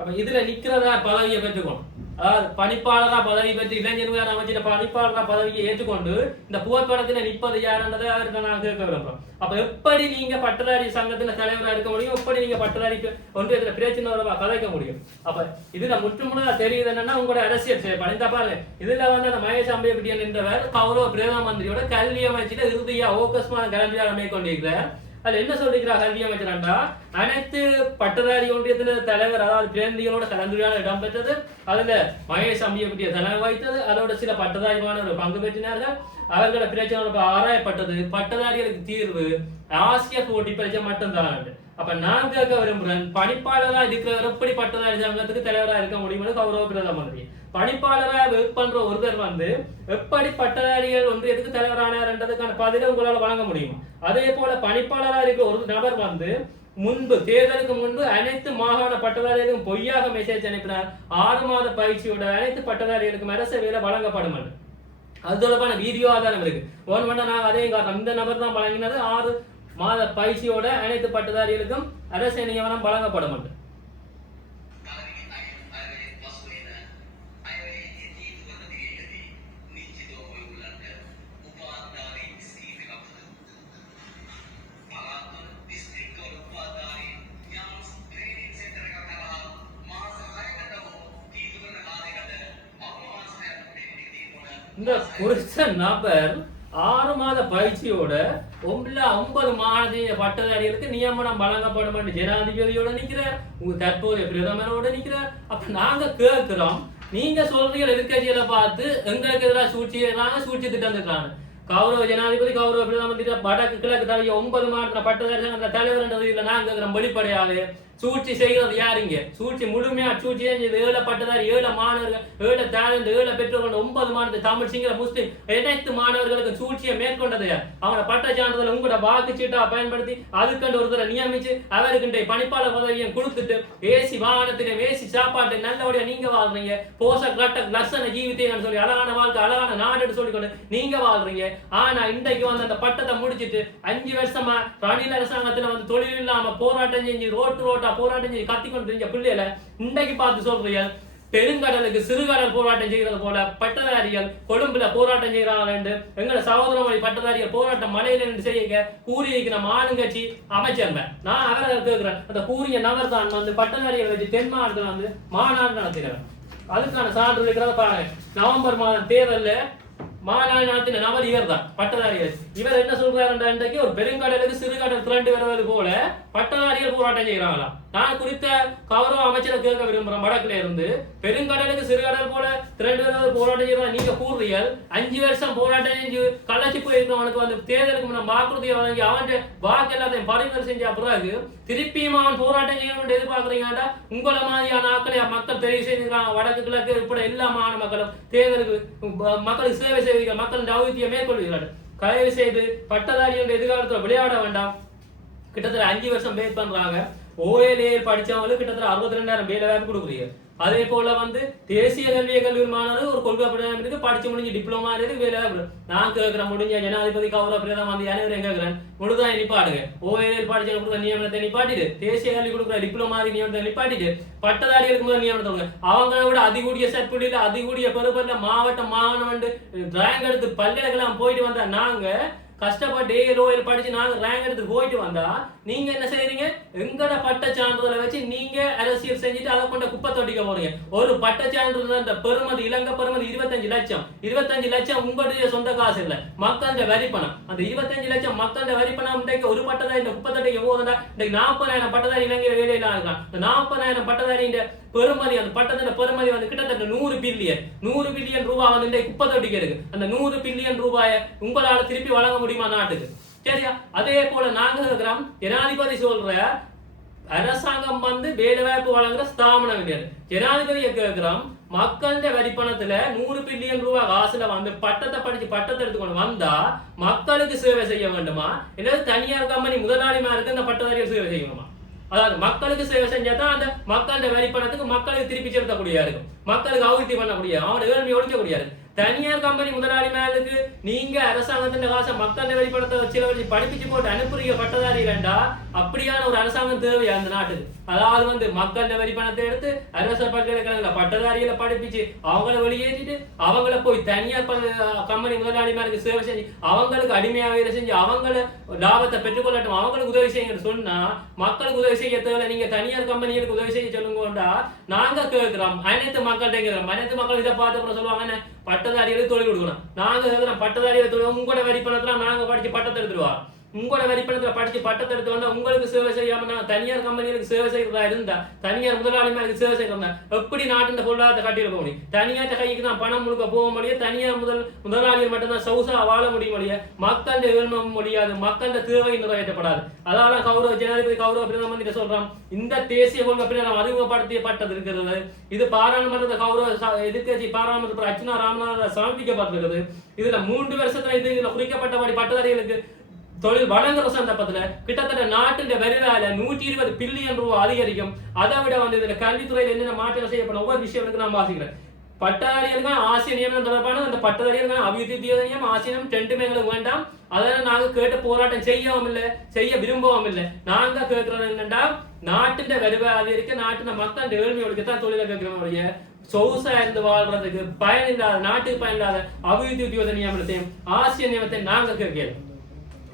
அப்ப இதுல நிக்கிறதா பதவியை பெற்றுக்கணும், அதாவது பணிப்பாளரா பதவி பெற்று இளைஞர் அமைச்சர் பணிப்பாளரா பதவியை ஏற்றுக்கொண்டு இந்த புகைப்படத்துல நிற்பது யாருன்றதை அவர்கிட்ட நான் கேட்க விரும்புறோம். அப்ப எப்படி நீங்க பட்டதாரி சங்கத்துல தலைவராக இருக்க முடியும், எப்படி நீங்க பட்டதாரிக்கு ஒன்றியத்துல பிரச்சனை கதைக்க முடியும்? அப்ப இதுல முற்றுமுழுதா தெரியுது என்னன்னா உங்களோட அரசியல் செயல்பாடு. இந்த பாருங்க, இதுல வந்து அந்த மகேஷ் அம்பேபட்டியன் என்றவர் கௌரவ பிரதம மந்திரியோட கல்வி அமைச்சில இறுதியா ஓகஸ்மான கலந்துரையாடல் மேற்கொண்டிருக்கிறார். அதுல என்ன சொல்லிக்கிறார் கல்வி அமைச்சர்டா, அனைத்து பட்டதாரி ஒன்றியத்தின் தலைவர் அதாவது பிரதிநிதிகளோட கலந்துரையாடல் இடம்பெற்றது. அதுல மகேஷ் அம்பேபட்டியை தலைவர் வைத்தது. அதோட சில பட்டதாரி மாணவர்கள் பங்கு பெற்றினார்கள். அவர்களோட பிரச்சனை ஆராயப்பட்டது. பட்டதாரிகளுக்கு தீர்வு ஆசிரியர் போட்டி பிரச்சனை மட்டும்தான். அப்ப நான் கேட்க விரும்புறேன், பணிப்பாளரா இருக்கிறவர் எப்படி பட்டதாரி சங்கத்துக்கு தலைவரா இருக்க முடியும்னு கௌரவ பிரதம மந்திரி பணிப்பாளரா வெயிட் பண்ற ஒருத்தர் வந்து எப்படி பட்டதாரிகள் ஒன்றியத்துக்கு தலைவரானார்ன்றதுக்கான பதிலை உங்களால வழங்க முடியும்? அதே போல பணிப்பாளரா இருக்கிற ஒரு நபர் வந்து முன்பு தேர்தலுக்கு முன்பு அனைத்து மாகாண பட்டதாரிகளுக்கும் பொய்யாக மெசேஜ் அனுப்பினார். 6 மாத பயிற்சியோட அனைத்து பட்டதாரிகளுக்கும் அரசு வேலை வழங்கப்படும். அது தொடர்பான வீடியோ ஆதாரம் இருக்கு. நான் அதையும் காரணம், இந்த நபர் தான் வழங்கினது 6 மாத பயிற்சியோட அனைத்து பட்டதாரிகளுக்கும் அரசு நியமனம் வழங்கப்படும். இந்த குறித்த நபர் 6 மாத பயிற்சியோட 9 மாநில பட்டதாரிகளுக்கு நியமனம் வழங்கப்படும் என்று ஜனாதிபதியோட நிற்கிறார், உங்க தற்போதைய பிரதமரோட நிற்கிறார். அப்ப நாங்க கேட்கிறோம், நீங்க சொல்றீங்க எதிர்கட்சிகளை பார்த்து எங்களுக்கு எதிராக சூழ்ச்சி திட்டம் இருக்கிறாங்க. கௌரவ ஜனாதிபதி கௌரவ பிரதம மந்திரி வடக்கு கிழக்கு தவிர 9 மாநில பட்டதாரி அந்த தலைவர் என்றது இல்ல. நாங்க இருக்கிற வெளிப்படையாவே சூழ்ச்சி செய்கிறது யாருங்க? சூழ்ச்சி முழுமையா சூழ்ச்சி செஞ்சது 7 பட்டதாரி, 7 மாணவர்கள், 7 டேலண்ட், 7 பெற்றோர்கள், 9 மாநில தமிழ், சிங்கள, முஸ்லிம் அனைத்து மாணவர்களுக்கு சூழ்ச்சியை மேற்கொண்டது. அவங்களோட பட்ட சான்றிதழ் உங்களோட வாக்குச்சீட்டா பயன்படுத்தி அதுக்கண்டு ஒருத்தரை நியமிச்சு அவருக்கு பணிப்பாளர் பதவியை கொடுத்துட்டு ஏசி வாகனத்திலே ஏசி சாப்பாட்டு நல்லபடியா நீங்க வாழ்றீங்க. போச கட்ட லட்சண ஜீவித்தேன்னு சொல்லி அழகான வாழ்க்கை அழகான நாடுன்னு சொல்லிக்கொண்டு நீங்க வாழ்றீங்க. ஆனா இன்றைக்கு வந்து அந்த பட்டத்தை முடிச்சிட்டு 5 வருஷமா ரணில் அரசாங்கத்துல வந்து தொழில் இல்லாம போராட்டம் செஞ்சு ரோட்டா போராட்டம் செய்து கத்திக்கொண்டு தெரிஞ்ச பிள்ளைகளை இன்றைக்கு பார்த்து சொல்றீங்க பெருங்கடலுக்கு சிறுகடல் போராட்டம் செய்கிறது போல பட்டதாரிகள் கொழும்புல போராட்டம் செய்யறாங்க என்று எங்களை சகோதர மொழி பட்டதாரிகள் போராட்டம் மலையில நின்று செய்ய கூறியிருக்கிற ஆளுங்கட்சி அமைச்சர். நான் அவரை கேட்கிறேன், அந்த கூறிய நபர் தான் வந்து பட்டதாரிகள் வச்சு தென் மாவட்டத்தில் வந்து மாநாடு நடத்தினார். அதுக்கான சான்று இருக்கிறத பாருங்க. நவம்பர் மாதம் தேர்தல்ல மாநாடு நடத்தின நபர் இவர் தான் பட்டதாரிகள். இவர் என்ன சொல்றாரு, இன்றைக்கு ஒரு பெருங்கடலுக்கு சிறுகடல் திரண்டு வருவது போல பட்டதாரிகள் போராட்டம் செய்யறாங்களாம். நான் குறித்த கௌரவ அமைச்சரை கேட்க விரும்புறேன், வடக்குல இருந்து பெருங்கடலுக்கு சிறுகடல் போல திரண்டு வருவது போராட்டம் செய்யறாங்க. நீங்க கூறுறீர்கள் 5 வருஷம் போராட்டம் செஞ்சு கள்ளச்சி போயிருக்கவனுக்கு வந்து தேர்தலுக்கு முன்ன வாக்குறுதியை வழங்கி அவன் வாக்கு எல்லாத்தையும் பறிமுதல் செஞ்ச பிறகு திருப்பியும் அவன் போராட்டம் செய்யணும் எதிர்பார்க்கறீங்கடா. உங்களை மாதிரியான ஆக்களை மக்கள் தெரிவு செய்திருக்காங்க. வடக்கு கிழக்கு உட்பட எல்லா மாநில மக்களும் தேர்தலுக்கு மக்களுக்கு சேவை செய்வீர்கள், மக்களின் தௌத்தியை மேற்கொள்வீர்கள். தயவு செய்து பட்டதாரிகள் எதிர்காலத்தில் விளையாட வேண்டாம். கிட்டத்தட்ட 5 வருஷம் வெயிட் பண்றாங்க. OLA படிச்சவங்களுக்கு கிட்டத்தட்ட 62,000 வேலை வாய்ப்பு கொடுக்குறீங்க. அதே போல வந்து தேசிய கல்வி மாணவர் ஒரு கொள்கை இருக்கு, படிச்சு முடிஞ்சு டிப்ளமா இருக்கு, வேலை வாய்ப்பு. நான் கேட்கிறேன், முடிஞ்ச ஜனாதிபதி கௌரவ பிரதம மந்திரி அனைவரும் கேட்கிறேன், முழுதான் நிப்பாடுங்க. OLA படிச்ச கொடுக்குற நியமனத்தை நிப்பாட்டிட்டு, தேசிய கல்வி கொடுக்குற டிப்ளமா நியமனத்தை நிப்பாட்டிட்டு, பட்டதாரிகளுக்கு முதல் நியமனத்தை அவங்களை விட அதிகூடிய சட்புள்ளியில அதிகூடிய பெருப்பல்ல மாவட்டம் மாகாணம் ரேங்க் எடுத்து பல்கலைக்கழகம் போயிட்டு வந்தா நாங்க கஷ்டப்பட்டு ஏலோயில் படிச்சு நாங்க ரேங்க் எடுத்து போயிட்டு வந்தா நீங்க என்ன செய்றீங்க? எங்கட பட்ட சான்றிதழை வச்சு நீங்க அரசியல் செஞ்சுட்டு அதை கொண்ட குப்பை தொட்டிக்க போறீங்க. ஒரு பட்ட சான்றிதழ் பெருமதி இலங்கை பெருமதி 25 லட்சம். 25 லட்சம் உங்களுடைய சொந்த காசு இல்ல, மக்களோட வரி பணம். அந்த 25 லட்சம் மக்களோட வரி பணம் இன்றைக்கு ஒரு பட்டதாரி இந்த குப்பை தொட்டிக்க போகுதுன்னா இன்றைக்கு 40,000 பட்டதாரி இலங்கையில வேலையில இருக்கான். இந்த 40,000 பட்டதாரியின் பெருமதி, அந்த பட்டத்தின் பெருமதி வந்து கிட்டத்தட்ட 100 பில்லியன் ரூபாய் வந்து இன்றைக்கு குப்பை தொட்டிக்க இருக்கு. அந்த 100 பில்லியன் ரூபாயை உங்களால திருப்பி வழங்க முடியுமா நாட்டுக்கு? சரியா? அதே போல நாங்க இருக்கிறோம், ஜனாதிபதி சொல்ற அரசாங்கம் வந்து வேலைவாய்ப்பு வழங்குற ஸ்தாபனம் கிடையாது. ஜனாதிபதியை கேட்கிறோம், மக்களோட வரிப்பணத்துல 100 பில்லியன் ரூபாய் காசுல வந்து பட்டத்தை படிச்சு பட்டத்தை எடுத்துக்கொண்டு வந்தா மக்களுக்கு சேவை செய்ய வேண்டுமா, இல்ல தனியார் கம்பெனி முதலாளிமாருக்கு அந்த பட்டதாரிகள் சேவை செய்யணுமா? அதாவது மக்களுக்கு சேவை செஞ்சாதான் அந்த மக்களோட வரிப்பணத்துக்கு மக்களுக்கு திருப்பி செலுத்தக்கூடியா இருக்கும், மக்களுக்கு அபிவிருத்தி பண்ணக்கூடிய, அவனோட ஏழ்மையை ஒழிக்கக்கூடியாது. தனியார் கம்பெனி முதலாளி மேலுக்கு நீங்க அரசாங்கத்தின் காசை மக்களோட வரிப்பணத்தை வச்சு படிப்பிச்சு போட்டு அனுப்புறீங்க பட்டதாரி இல்லண்டா, அப்படியான ஒரு அரசாங்கம் தேவை அந்த நாட்டுக்கு. அதாவது வந்து மக்களோட வரிப்பணத்தை எடுத்து அரச பல்கலைக்கழகங்களை பட்டதாரிகளை படிப்பிச்சு அவங்கள வெளியேற்றிட்டு அவங்கள போய் தனியார் கம்பெனி முதலாளி மேலுக்கு சேவை செஞ்சு அவங்களுக்கு அடிமையாக வேலை செஞ்சு அவங்கள லாபத்தை பெற்றுக்கொள்ளட்டும், அவங்களுக்கு உதவி செய்யுங்க சொன்னா மக்களுக்கு உதவி செய்ய தேவை. நீங்க தனியார் கம்பெனிகளுக்கு உதவி செய்ய சொல்லுங்கடா நாங்க கேட்கிறோம். அனைத்து மக்கள்கிட்ட கேட்கிறோம். அனைத்து மக்கள் இதை பார்த்து அப்புறம் சொல்லுவாங்க பட்டதாரிகளுக்கு தொழில் கொடுக்கணும். நாங்க கேட்கிறோம் பட்டதாரிகளை தொழில் உங்களோட வரிப்பணத்துல நாங்க படிச்சு பட்டத்தை எடுத்துருவா. உங்களோட வரிப்பணத்துல படிச்சு பட்டத்தை எடுத்து வந்தா உங்களுக்கு சேவை செய்யாம நான் தனியார் கம்பெனிகளுக்கு சேவை செய்யறதா இருந்தா, தனியார் முதலாளிமாருக்கு சேவை செய்யறதா எப்படி நாட்டின் பொருளாதாரத்தை கட்டியிருக்க முடியும்? தனியார் கைக்கு தான் பணம் முழுக்க போக முடியும். தனியார் முதலாளிகள் மட்டும்தான் சௌசா வாழ முடிய முடியாது. மக்களோட ஏழ்மை முடியாது, மக்களோட தேவை நிறைவேற்றப்படாது. அதனால ஜனாதிபதி கௌரவ பிரதமர் சொல்றோம், இந்த தேசிய கொள்கை பின்னர் அறிமுகப்படுத்தப்பட்டது இருக்கிறது. இது பாராளுமன்ற கௌரவ எதிர்க்கட்சி பாராளுமன்ற அர்ச்சுனா ராமநாதன் சமர்ப்பிக்கப்பட்டிருக்கிறது. இதுல 3 வருஷத்துல இதுல குறிக்கப்பட்டபடி பட்டதாரிகளுக்கு தொழில் வழங்குற சந்தர்ப்பத்துல கிட்டத்தட்ட நாட்டின் வருவாயில 120 பில்லியன் ரூபாய் அதிகரிக்கும். அதை விட வந்து இதுல கல்வித்துறையில் என்னென்ன மாற்றங்கள் செய்யப்படும் ஒவ்வொரு விஷயம் நான் வாசிக்கிறேன். பட்டதாரிகளுக்கான ஆசிய நியமனம் தொடர்பான அந்த பட்டதாரிகளுக்கான அபிவிருத்தி நியமனம் ஆசியம் 2 எங்களுக்கு வேண்டாம். அதனால நாங்க கேட்டு போராட்டம் செய்யவும் இல்லை, செய்ய விரும்பவும் இல்லை. நாங்க கேட்கறது என்னன்னா நாட்டின் வருவாய் அதிகரிக்க, நாட்டின் மக்கள் ஏழ்மையோடுக்கு தான் தொழிலை கேட்கிறோம். சொகுசா இருந்து வாழ்றதுக்கு பயனில்லாத, நாட்டுக்கு பயனில்லாத அபிவிருத்தி நியமனத்தையும் ஆசிய நியமனத்தை நாங்க கேட்கிறோம்.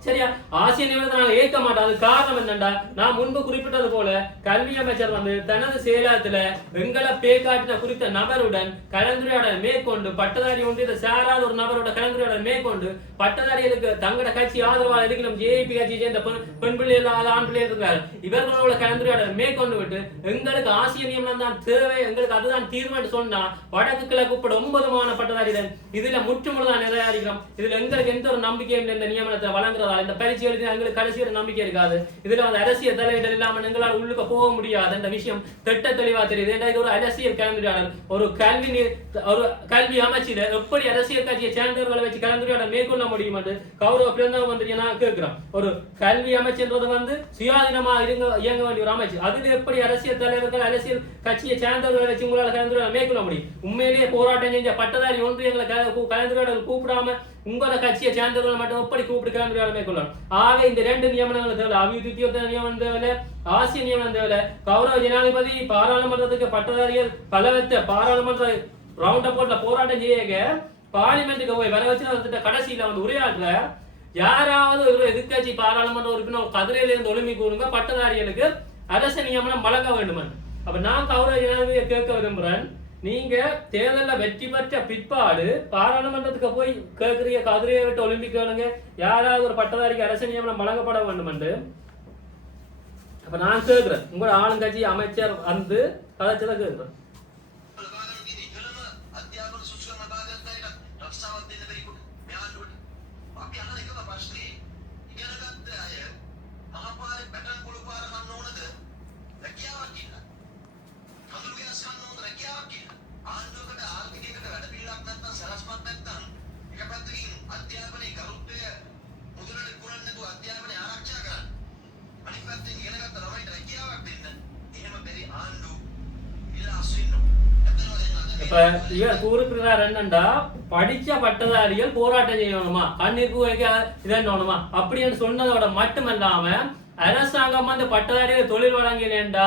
சரியா? ஆசிய நியமனத்தை நாங்க ஏற்க மாட்டோம். அது காரணம் என்னண்டா, நான் முன்பு குறிப்பிட்டது போல கல்வி அமைச்சர் வந்து தனது செயலகத்துல எங்களை பேக்காட்டின குறித்த நபருடன் கலந்துரையாடல் மேற்கொண்டு பட்டதாரி ஒன்றியத்தை சாராத ஒரு நபரோட கலந்துரையாடல் மேற்கொண்டு பட்டதாரிகளுக்கு தங்களோட கட்சி ஆதரவாக இருக்கிறோம் ஜேபி கட்சியை சேர்ந்த பெண் பிள்ளைகள் ஆண் பிள்ளைகள் இருக்கிறார், இவர்களோட கலந்துரையாடல் மேற்கொண்டு விட்டு எங்களுக்கு ஆசிய நியமனம் தான் தேவை, எங்களுக்கு அதுதான் தீர்வு சொன்னா வடக்கு கிழக்கு உட்பட 9 பட்டதாரிகள் இதுல முற்றுமுழுதான் நிறைவேறுகிறோம். இதுல எங்களுக்கு எந்த ஒரு நம்பிக்கையும் இந்த நியமனத்தை வழங்குறதா இந்த பரீட்சை எழுதி எங்களுக்கு கடைசியோட நம்பிக்கை இருக்காது. இதுல வந்து அரசியல் தலையிடல் இல்லாம எங்களால் உள்ளுக்க போக முடியாது. இந்த விஷயம் திட்ட தெளிவா தெரியுது. இது ஒரு அரசியல் கலந்துரையாடல், ஒரு கல்வி அமைச்சில எப்படி அரசியல் கட்சியை சேர்ந்தவர்களை வச்சு கலந்துரையாடல் மேற்கொள்ள முடியும் என்று கௌரவ பிரதம மந்திரி நான் கேட்கிறோம். ஒரு கல்வி அமைச்சுன்றது வந்து சுயாதீனமா இயங்க வேண்டிய ஒரு அமைச்சு. அதுல எப்படி அரசியல் தலைவர்கள் அரசியல் கட்சியை சேர்ந்தவர்களை வச்சு உங்களால் கலந்துரையாடல் மேற்கொள்ள முடியும்? உண்மையிலேயே போராட்டம் செஞ்ச பட்டதாரி ஒன்றியங்களை கலந்துரையாடல் கூப்பிடாம உங்களோட கட்சியை சேர்ந்தவர்கள் மட்டும் எப்படி கூப்பிட்டு கலந்துரையாடல் மேற்கொள்ளலாம். ஆக இந்த 2 நியமனங்கள் தேவை, அபிவிருத்தி நியமனம் தேவை, ஆசிய நியமனம் தேவை. கௌரவ ஜனாதிபதி பாராளுமன்றத்துக்கு பட்டதாரிகள் பலவற்ற பாராளுமன்ற ரவுண்ட் அப் போராட்டம் செய்ய பார்லிமெண்ட்டுக்கு போய் வர வச்சு கடைசியில வந்து உரையாற்ற யாராவது ஒரு எதிர்கட்சி பாராளுமன்ற உறுப்பினர் கதிரையில இருந்து ஒழுங்கி கூறுங்க பட்டதாரிகளுக்கு அரசு நியமனம் வழங்க வேண்டும். அப்ப நான் கௌரவ ஜனாதிபதியை கேட்க விரும்புறேன், நீங்க தேர்தல்ல வெற்றி பெற்ற பிற்பாடு பாராளுமன்றத்துக்கு போய் கேட்கறிய கதிரையை விட்டு ஒலிம்பிக் கேளுங்க யாராவது ஒரு பட்டதாரிக்கு அரசு நியமனம் வழங்கப்பட வேண்டும் என்று. அப்ப நான் கேட்கிறேன், உங்களோட ஆளுங்கட்சி அமைச்சர் வந்து கதைச்சதை கேட்கிறேன். இப்ப இவர் கூறுகிறார் என்னண்டா, படிச்ச பட்டதாரிகள் போராட்டம் செய்யணுமா, கண்ணீர் வைக்க இதன்னுமா அப்படின்னு சொன்னதோட மட்டுமல்லாம அரசாங்கம் வந்து பட்டதாரிகள் தொழில் வழங்கினேன்டா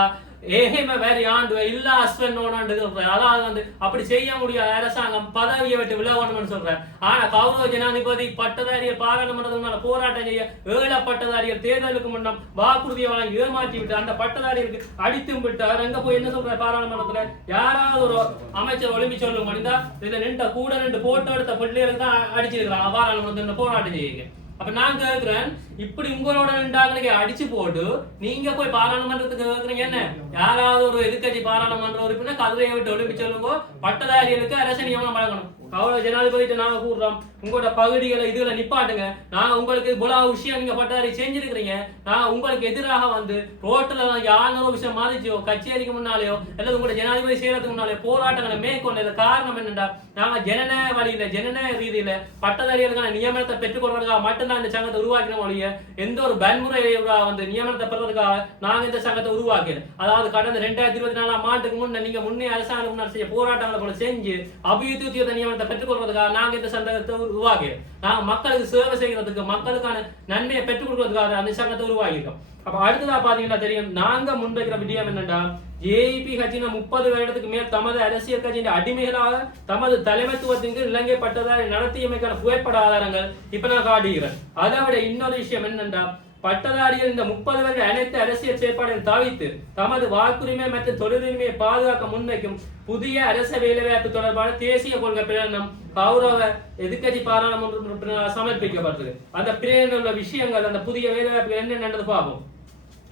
ஏஹேம வேற ஆண்டு இல்ல ஹஸ்பண்ட் சொல்றேன். அதாவது வந்து அப்படி செய்ய முடியாத அரசாங்கம் பதவியை விட்டு விலகணும்னு சொல்றேன். ஆனா கௌரவ ஜனாதிபதி பட்டதாரிகள் பாராளுமன்றத்துக்கு போராட்டம் செய்ய 7 பட்டதாரிகள் தேர்தலுக்கு முன்னம் வாக்குறுதியை வழங்கி ஏமாற்றி விட்டு அந்த பட்டதாரிகளுக்கு அடித்தும் விட்டார். அங்க போய் என்ன சொல்ற பாராளுமன்றத்துல யாராவது ஒரு அமைச்சர் ஒளிம்பி சொல்ல முடிந்தா இதுல நின்று கூட நின்று போட்டோ எடுத்த பிள்ளைகளுக்கு தான் அடிச்சிருக்கிறாங்க பாராளுமன்றத்துல போராட்டம் செய்யுங்க. அப்ப நான் கேட்கிறேன், இப்படி உங்களோட நின்றாங்களுக்கு அடிச்சு போட்டு நீங்க போய் பாராளுமன்றத்துக்கு கேட்கறீங்க என்ன? யாராவது ஒரு எதிர்கட்சி பாராளுமன்ற உறுப்பினர் கதிரையை விட்டு ஒளிம்பி சொல்லுங்க, பட்டதாரிகளுக்கு அரசு நியமனம் வழங்கணும். கௌரவ ஜனாதிபதிட்டு நாங்க கூடுறோம், உங்களோட பகுதிகளை இதுல நிப்பாட்டுங்க. நாங்க உங்களுக்கு இவ்வளவு விஷயம் நீங்க பட்டதாரி செஞ்சிருக்கிறீங்க, நான் உங்களுக்கு எதிராக வந்து ரோட்டுல யாரும் விஷயம் மாதிரிச்சோ கச்சேரிக்கு முன்னாலேயோ அல்லது உங்களோட ஜனாதிபதி செய்யறதுக்கு முன்னாலே போராட்டங்களை மேற்கொண்ட காரணம் என்னண்டா, நாங்க ஜனநாயக வழியில ஜனநாயக ரீதியில பட்டதாரிகளுக்கான நியமனத்தை பெற்றுக் கொள்வதற்காக மட்டும்தான் இந்த சங்கத்தை உருவாக்கின மொழிய எந்த ஒரு வன்முறையை வந்து நியமனத்தை பெறுவதற்காக நாங்க இந்த சங்கத்தை உருவாக்கிறோம். அதாவது கடந்த 2024 ஆண்டுக்கு முன்ன நீங்க முன்னே அரசாங்கம் முன்னாடி செய்ய போராட்டங்களை போல செஞ்சு அபிவிருத்தி நியமனத்தை பெற்றுக் கொள்வதற்காக நாங்க இந்த சங்கத்தை உருவாக்கிறோம். நாங்க மக்களுக்கு சேவை செய்யறதுக்கு மக்களுக்கான நன்மையை பெற்றுக் கொடுக்கறதுக்காக அந்த சங்கத்தை உருவாக்கியிருக்கோம். அப்ப அடுத்ததா பாத்தீங்கன்னா தெரியும், நாங்க முன்வைக்கிற விடயம் என்னன்னா, ஜேபி கட்சியின 30 வருடத்துக்கு மேல் தமது அரசியல் கட்சியின் அடிமைகளாக தமது தலைமைத்துவத்திற்கு இலங்கை பட்டதாரி நடத்தியமைக்கான புகைப்பட ஆதாரங்கள் இப்ப நான் காட்டுகிறேன். அதை விட இன்னொரு விஷயம் என்னன்னா, பட்டதாரிகள் இந்த 30 வருட அனைத்து அரசியல் செயற்பாடுகள் தவிர்த்து தமது வாக்குரிமை மற்றும் தொழிலுரிமையை பாதுகாக்க முன்வைக்கும் புதிய அரச வேலைவாய்ப்பு தொடர்பான தேசிய கொள்கை பிரகடனம் கௌரவ எதிர்கட்சி பாராளுமன்ற சமர்ப்பிக்கப்பட்டது. அந்த பிரகடனம் உள்ள விஷயங்கள், அந்த புதிய வேலைவாய்ப்புகள் என்னென்னது பார்ப்போம்.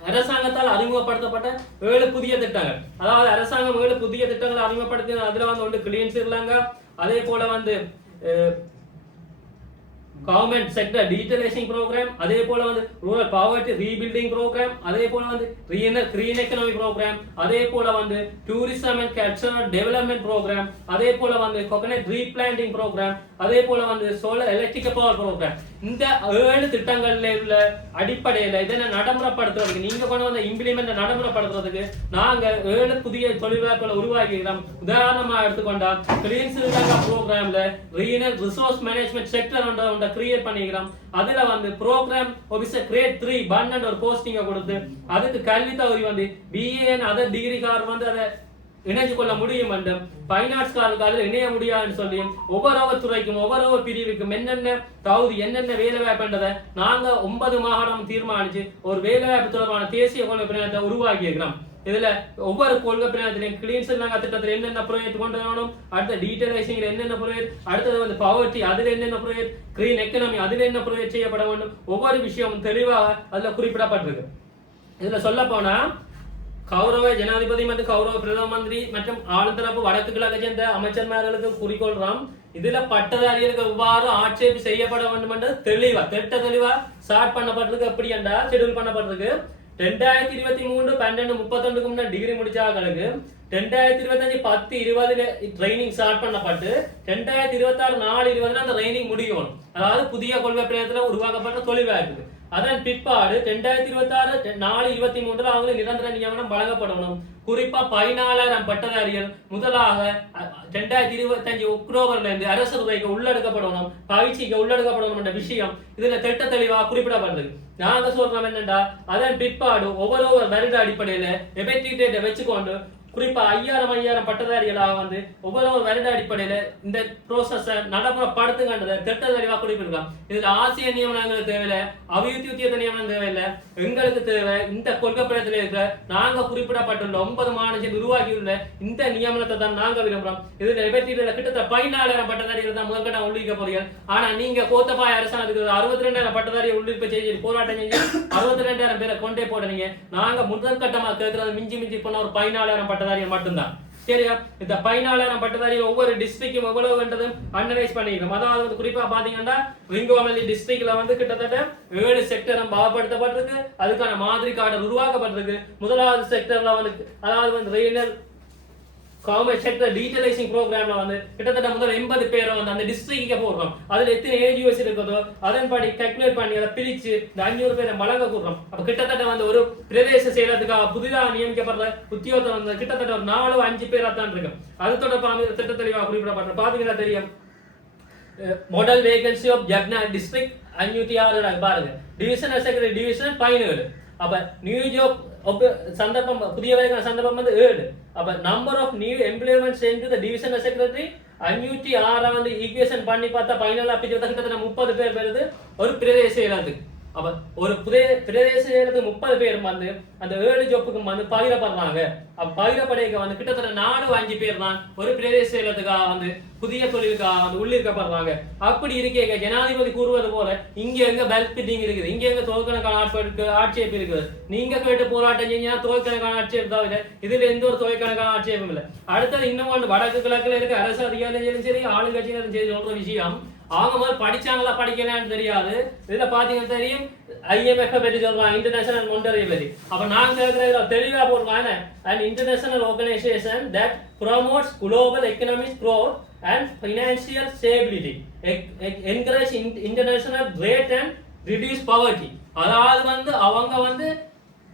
அரசாங்கத்தால் அறிமுகப்படுத்தப்பட்ட 7 புதிய திட்டங்கள், அதாவது அரசாங்கம் 7 புதிய திட்டங்களை அறிமுகப்படுத்தி அதுல வந்து ஒன்று கிளீன் ஸ்ரீலங்கா, அதே போல வந்து கவர்மெண்ட் செக்டர் டிஜிட்டலைசிங் ப்ரோக்ராம், அதே போல வந்து ரூரல் பாவர்ட்டி ரீபில்டிங் ப்ரோக்ராம், அதே போல வந்து கிரீன் எக்கனாமி ப்ரோக்ராம், அதே போல வந்து tourism and cultural development programme, அதே போல வந்து கோகனட் ரீபிளான்டிங் ப்ரோக்ராம், அதே போல வந்து சோலார் எலக்ட்ரிக் பவர் ப்ரோக்ராம். இந்த 7 திட்டங்கள்ல உள்ள அடிப்படையில இதனை நடைமுறைப்படுத்துறதுக்கு நீங்க கொண்டு வந்த இம்ப்ளிமெண்ட் நடைமுறைப்படுத்துறதுக்கு நாங்க 7 புதிய தொழில்வாய்ப்புகளை உருவாக்கிக்கிறோம். உதாரணமா எடுத்துக்கொண்டா கிளீன் ஸ்ரீலங்கா ப்ரோக்ராம்ல ரீஜனல் ரிசோர்ஸ் மேனேஜ்மெண்ட் செக்டர் ஒன்றை கிரியேட் பண்ணிக்கிறோம். அதுல வந்து ப்ரோக்ராம் ஆபீசர் கிரேட் 3 பன்னெண்டு ஒரு போஸ்டிங்க கொடுத்து அதுக்கு கல்வி தகுதி வந்து பிஏ அதர் டிகிரி கார் வந்து அதை இணைஞ்சு கொள்ள முடியும் என்றும், பைனான்ஸ் காருக்கு அதில் இணைய முடியாதுன்னு சொல்லியும் ஒவ்வொரு துறைக்கும் ஒவ்வொரு பிரிவுக்கும் என்னென்ன தகுதி என்னென்ன வேலை வாய்ப்புன்றதை நாங்க 9 மாகாணம் தீர்மானிச்சு ஒரு வேலை வாய்ப்பு தொடர்பான தேசிய கொள்கை பிரகடனத்தை உருவாக்கி இருக்கிறோம். இதுல ஒவ்வொரு கொள்கை பிரகடனத்திலையும் கிளீன் ஸ்ரீலங்கா திட்டத்தில் என்னென்ன ப்ராஜெக்ட் கொண்டு வரணும், அடுத்த டீடைலைசிங் என்னென்ன ப்ராஜெக்ட், அடுத்தது வந்து பவர்ட்டி அதுல என்னென்ன ப்ராஜெக்ட், கிரீன் எக்கனாமி அதுல என்ன ப்ராஜெக்ட் செய்யப்பட வேண்டும், ஒவ்வொரு விஷயமும் தெளிவாக அதுல குறிப்பிடப்பட்டிருக்கு. இதுல சொல்ல போனா கௌரவ ஜனாதிபதி மற்றும் கௌரவ பிரதம மந்திரி மற்றும் ஆளுந்தரப்பு வடக்கு கிழக்கு சேர்ந்த அமைச்சர்மார்களுக்கு குறிக்கோள்றாம். இதுல பட்டதாரிகளுக்கு எவ்வாறு ஆட்சேபி செய்யப்பட வேண்டும் என்று தெளிவா தெளிவா ஸ்டார்ட் பண்ணப்பட்டிருக்கு. எப்படி என்றா ஷெட்யூல் பண்ணப்பட்டிருக்கு. 2023 12-31 முன்ன டிகிரி முடிச்சாங்களுக்கு 2025 10-20 ட்ரைனிங் ஸ்டார்ட் பண்ணப்பட்டு 2026 4-20 அந்த ட்ரைனிங் முடியும். அதாவது புதிய கொள்கை பிரகடனத்தில் உருவாக்கப்பட்ட தொழில் வாய்ப்பு. அதன் பிற்பாடு 2026 4-23 அவங்களுக்கு நிரந்தர நியமனம் வழங்கப்படணும். குறிப்பா 14,000 பட்டதாரிகள் முதலாக 2025 அக்டோபர்ல இருந்து அரசு துறைக்கு உள்ளெடுக்கப்படணும், பயிற்சிக்கு உள்ளெடுக்கப்படணும் என்ற விஷயம் இதுல திட்ட தெளிவாக குறிப்பிடப்படுது. நாங்க சொல்றோம் என்னண்டா, அதன் பிற்பாடு ஒவ்வொரு வருட அடிப்படையில எபெக்டிவ் வச்சுக்கொண்டு குறிப்பா 5000 பட்டதாரிகளாக வந்து ஒவ்வொரு வருட அடிப்படையில இந்த ப்ரோசஸ நடைமுறைப்படுத்துங்கன்றதை திட்ட தெளிவாக குறிப்பிடலாம். இதுல ஆசிய நியமனங்களுக்கு தேவையில்லை, அபிவிருத்தி நியமனம் தேவையில்லை, எங்களுக்கு தேவை இந்த கொள்கை பிரகடனத்தில் இருக்கிற நாங்க குறிப்பிடப்பட்டுள்ள 9 மாநிலங்கள் உருவாக்கியுள்ள இந்த நியமனத்தை தான் நாங்க விரும்புறோம். இதுல எபெக்டிவ்ல கிட்டத்தட்ட 14,000 பட்டதாரிகள் தான் முதற்கட்ட உள்ளிக்க போறீங்க. ஆனா நீங்க கோத்தபாய அரசாங்கத்துக்கு 62,000 பட்டதாரியை உள்ளிருப்ப செய்து போராட்டம் செஞ்சு 62,000 பேரை கொண்டே போடுறீங்க. நாங்க முதற்கட்டமா கேட்கறது மிஞ்சி போன ஒரு 14,000 பட்டதாரிகள் மட்டும்தான். சரியா? இந்த 14,000 பட்டதாரிகள் ஒவ்வொரு டிஸ்ட்ரிக்டும் எவ்வளவு என்றதும் அனலைஸ் பண்ணிக்கிறோம். அதாவது குறிப்பா பாத்தீங்கன்னா ரிங்கோவலி டிஸ்ட்ரிக்ட்ல வந்து கிட்டத்தட்ட 7 செக்டர் பாவப்படுத்தப்பட்டிருக்கு. அதுக்கான மாதிரி கார்டு உருவாக்கப்பட்டிருக்கு. முதலாவது செக்டர்ல வந்து அதாவது வந்து ரீஜனல் கவர்மெண்ட் செக்டர் டீடைலைசிங் ப்ரோக்ராம்ல வந்து கிட்டத்தட்ட முதல் 80 பேரை வந்து அந்த டிஸ்ட்ரிக்ட்க்கு போடுறோம். அதுல எத்தனை ஏஜிஓஸ் இருக்குதோ அதன்படி கால்குலேட் பண்ணி அதை பிரிச்சு இந்த 500 பேரை வழங்க கூடுறோம். அப்ப கிட்டத்தட்ட வந்து ஒரு பிரதேச செயலத்துக்காக புதிதாக நியமிக்கப்படுற உத்தியோகம் வந்து கிட்டத்தட்ட ஒரு 4-5 பேரா தான் இருக்கு. அது தொடர்பான திட்ட தெளிவாக குறிப்பிடப்படுற பாத்தீங்கன்னா தெரியும். Model vacancy of Jaffna district 506 பாருங்க. டிவிஷனல் செக்ரட்டரி டிவிஷன் 17, அப்ப நியூ ஜாப் சந்தர்ப்பம் புதிய வேலைக்கான சந்தர்ப்பம் வந்து 7. அப்ப number of new employments into the divisional secretary 506 வந்து ஈக்குவேஷன் பண்ணி பார்த்தா ஃபைனலா பிரிச்சா கிட்டத்தட்ட 30 பேர் வருது ஒரு பிரதேச செயலகத்துக்கு. அப்ப ஒரு பிரதேச செயலகத்துக்கு 30 பேர் வந்து அந்த 7 ஜாப்புக்கு வந்து பகிரப்படுறாங்க. அப்ப பகிரப்படைக்க வந்து கிட்டத்தட்ட 4-5 பேர் தான் ஒரு பிரதேச செயலகத்துக்காக வந்து புதிய தொழிலுக்காக வந்து உள்ளிருக்கப்படுறாங்க. அப்படி இருக்கேங்க ஜனாதிபதி கூறுவது போல இங்க எங்க பல்க் பிட்டிங் இருக்குது, இங்க எங்க தொகைக்கணக்கான ஆட்சேபம் இருக்குது. நீங்க கேட்டு போராட்டம் செஞ்சா தொகைக்கணக்கான ஆட்சேபம் தவிர இதுல எந்த ஒரு தொகைக்கணக்கான ஆட்சேபம் இல்லை. அடுத்தது இன்னும் ஒன்று வடக்கு கிழக்குல இருக்க அரசு அதிகாரிகளும் சரி ஆளுங்கட்சியினரும் சரி சொல்ற விஷயம், அவங்க மாதிரி படிச்சாங்களா படிக்கலான்னு தெரியாது. இதுல பாத்தீங்கன்னா தெரியும் IMF பற்றி சொல்றாங்க, இன்டர்நேஷனல் மானிட்டரி பற்றி. அப்ப நான் கேட்கறதுல தெளிவா போடுறாங்க, an international organization that promotes global economic growth and financial stability, encourage international trade and reduce poverty. அதாவது வந்து அவங்க வந்து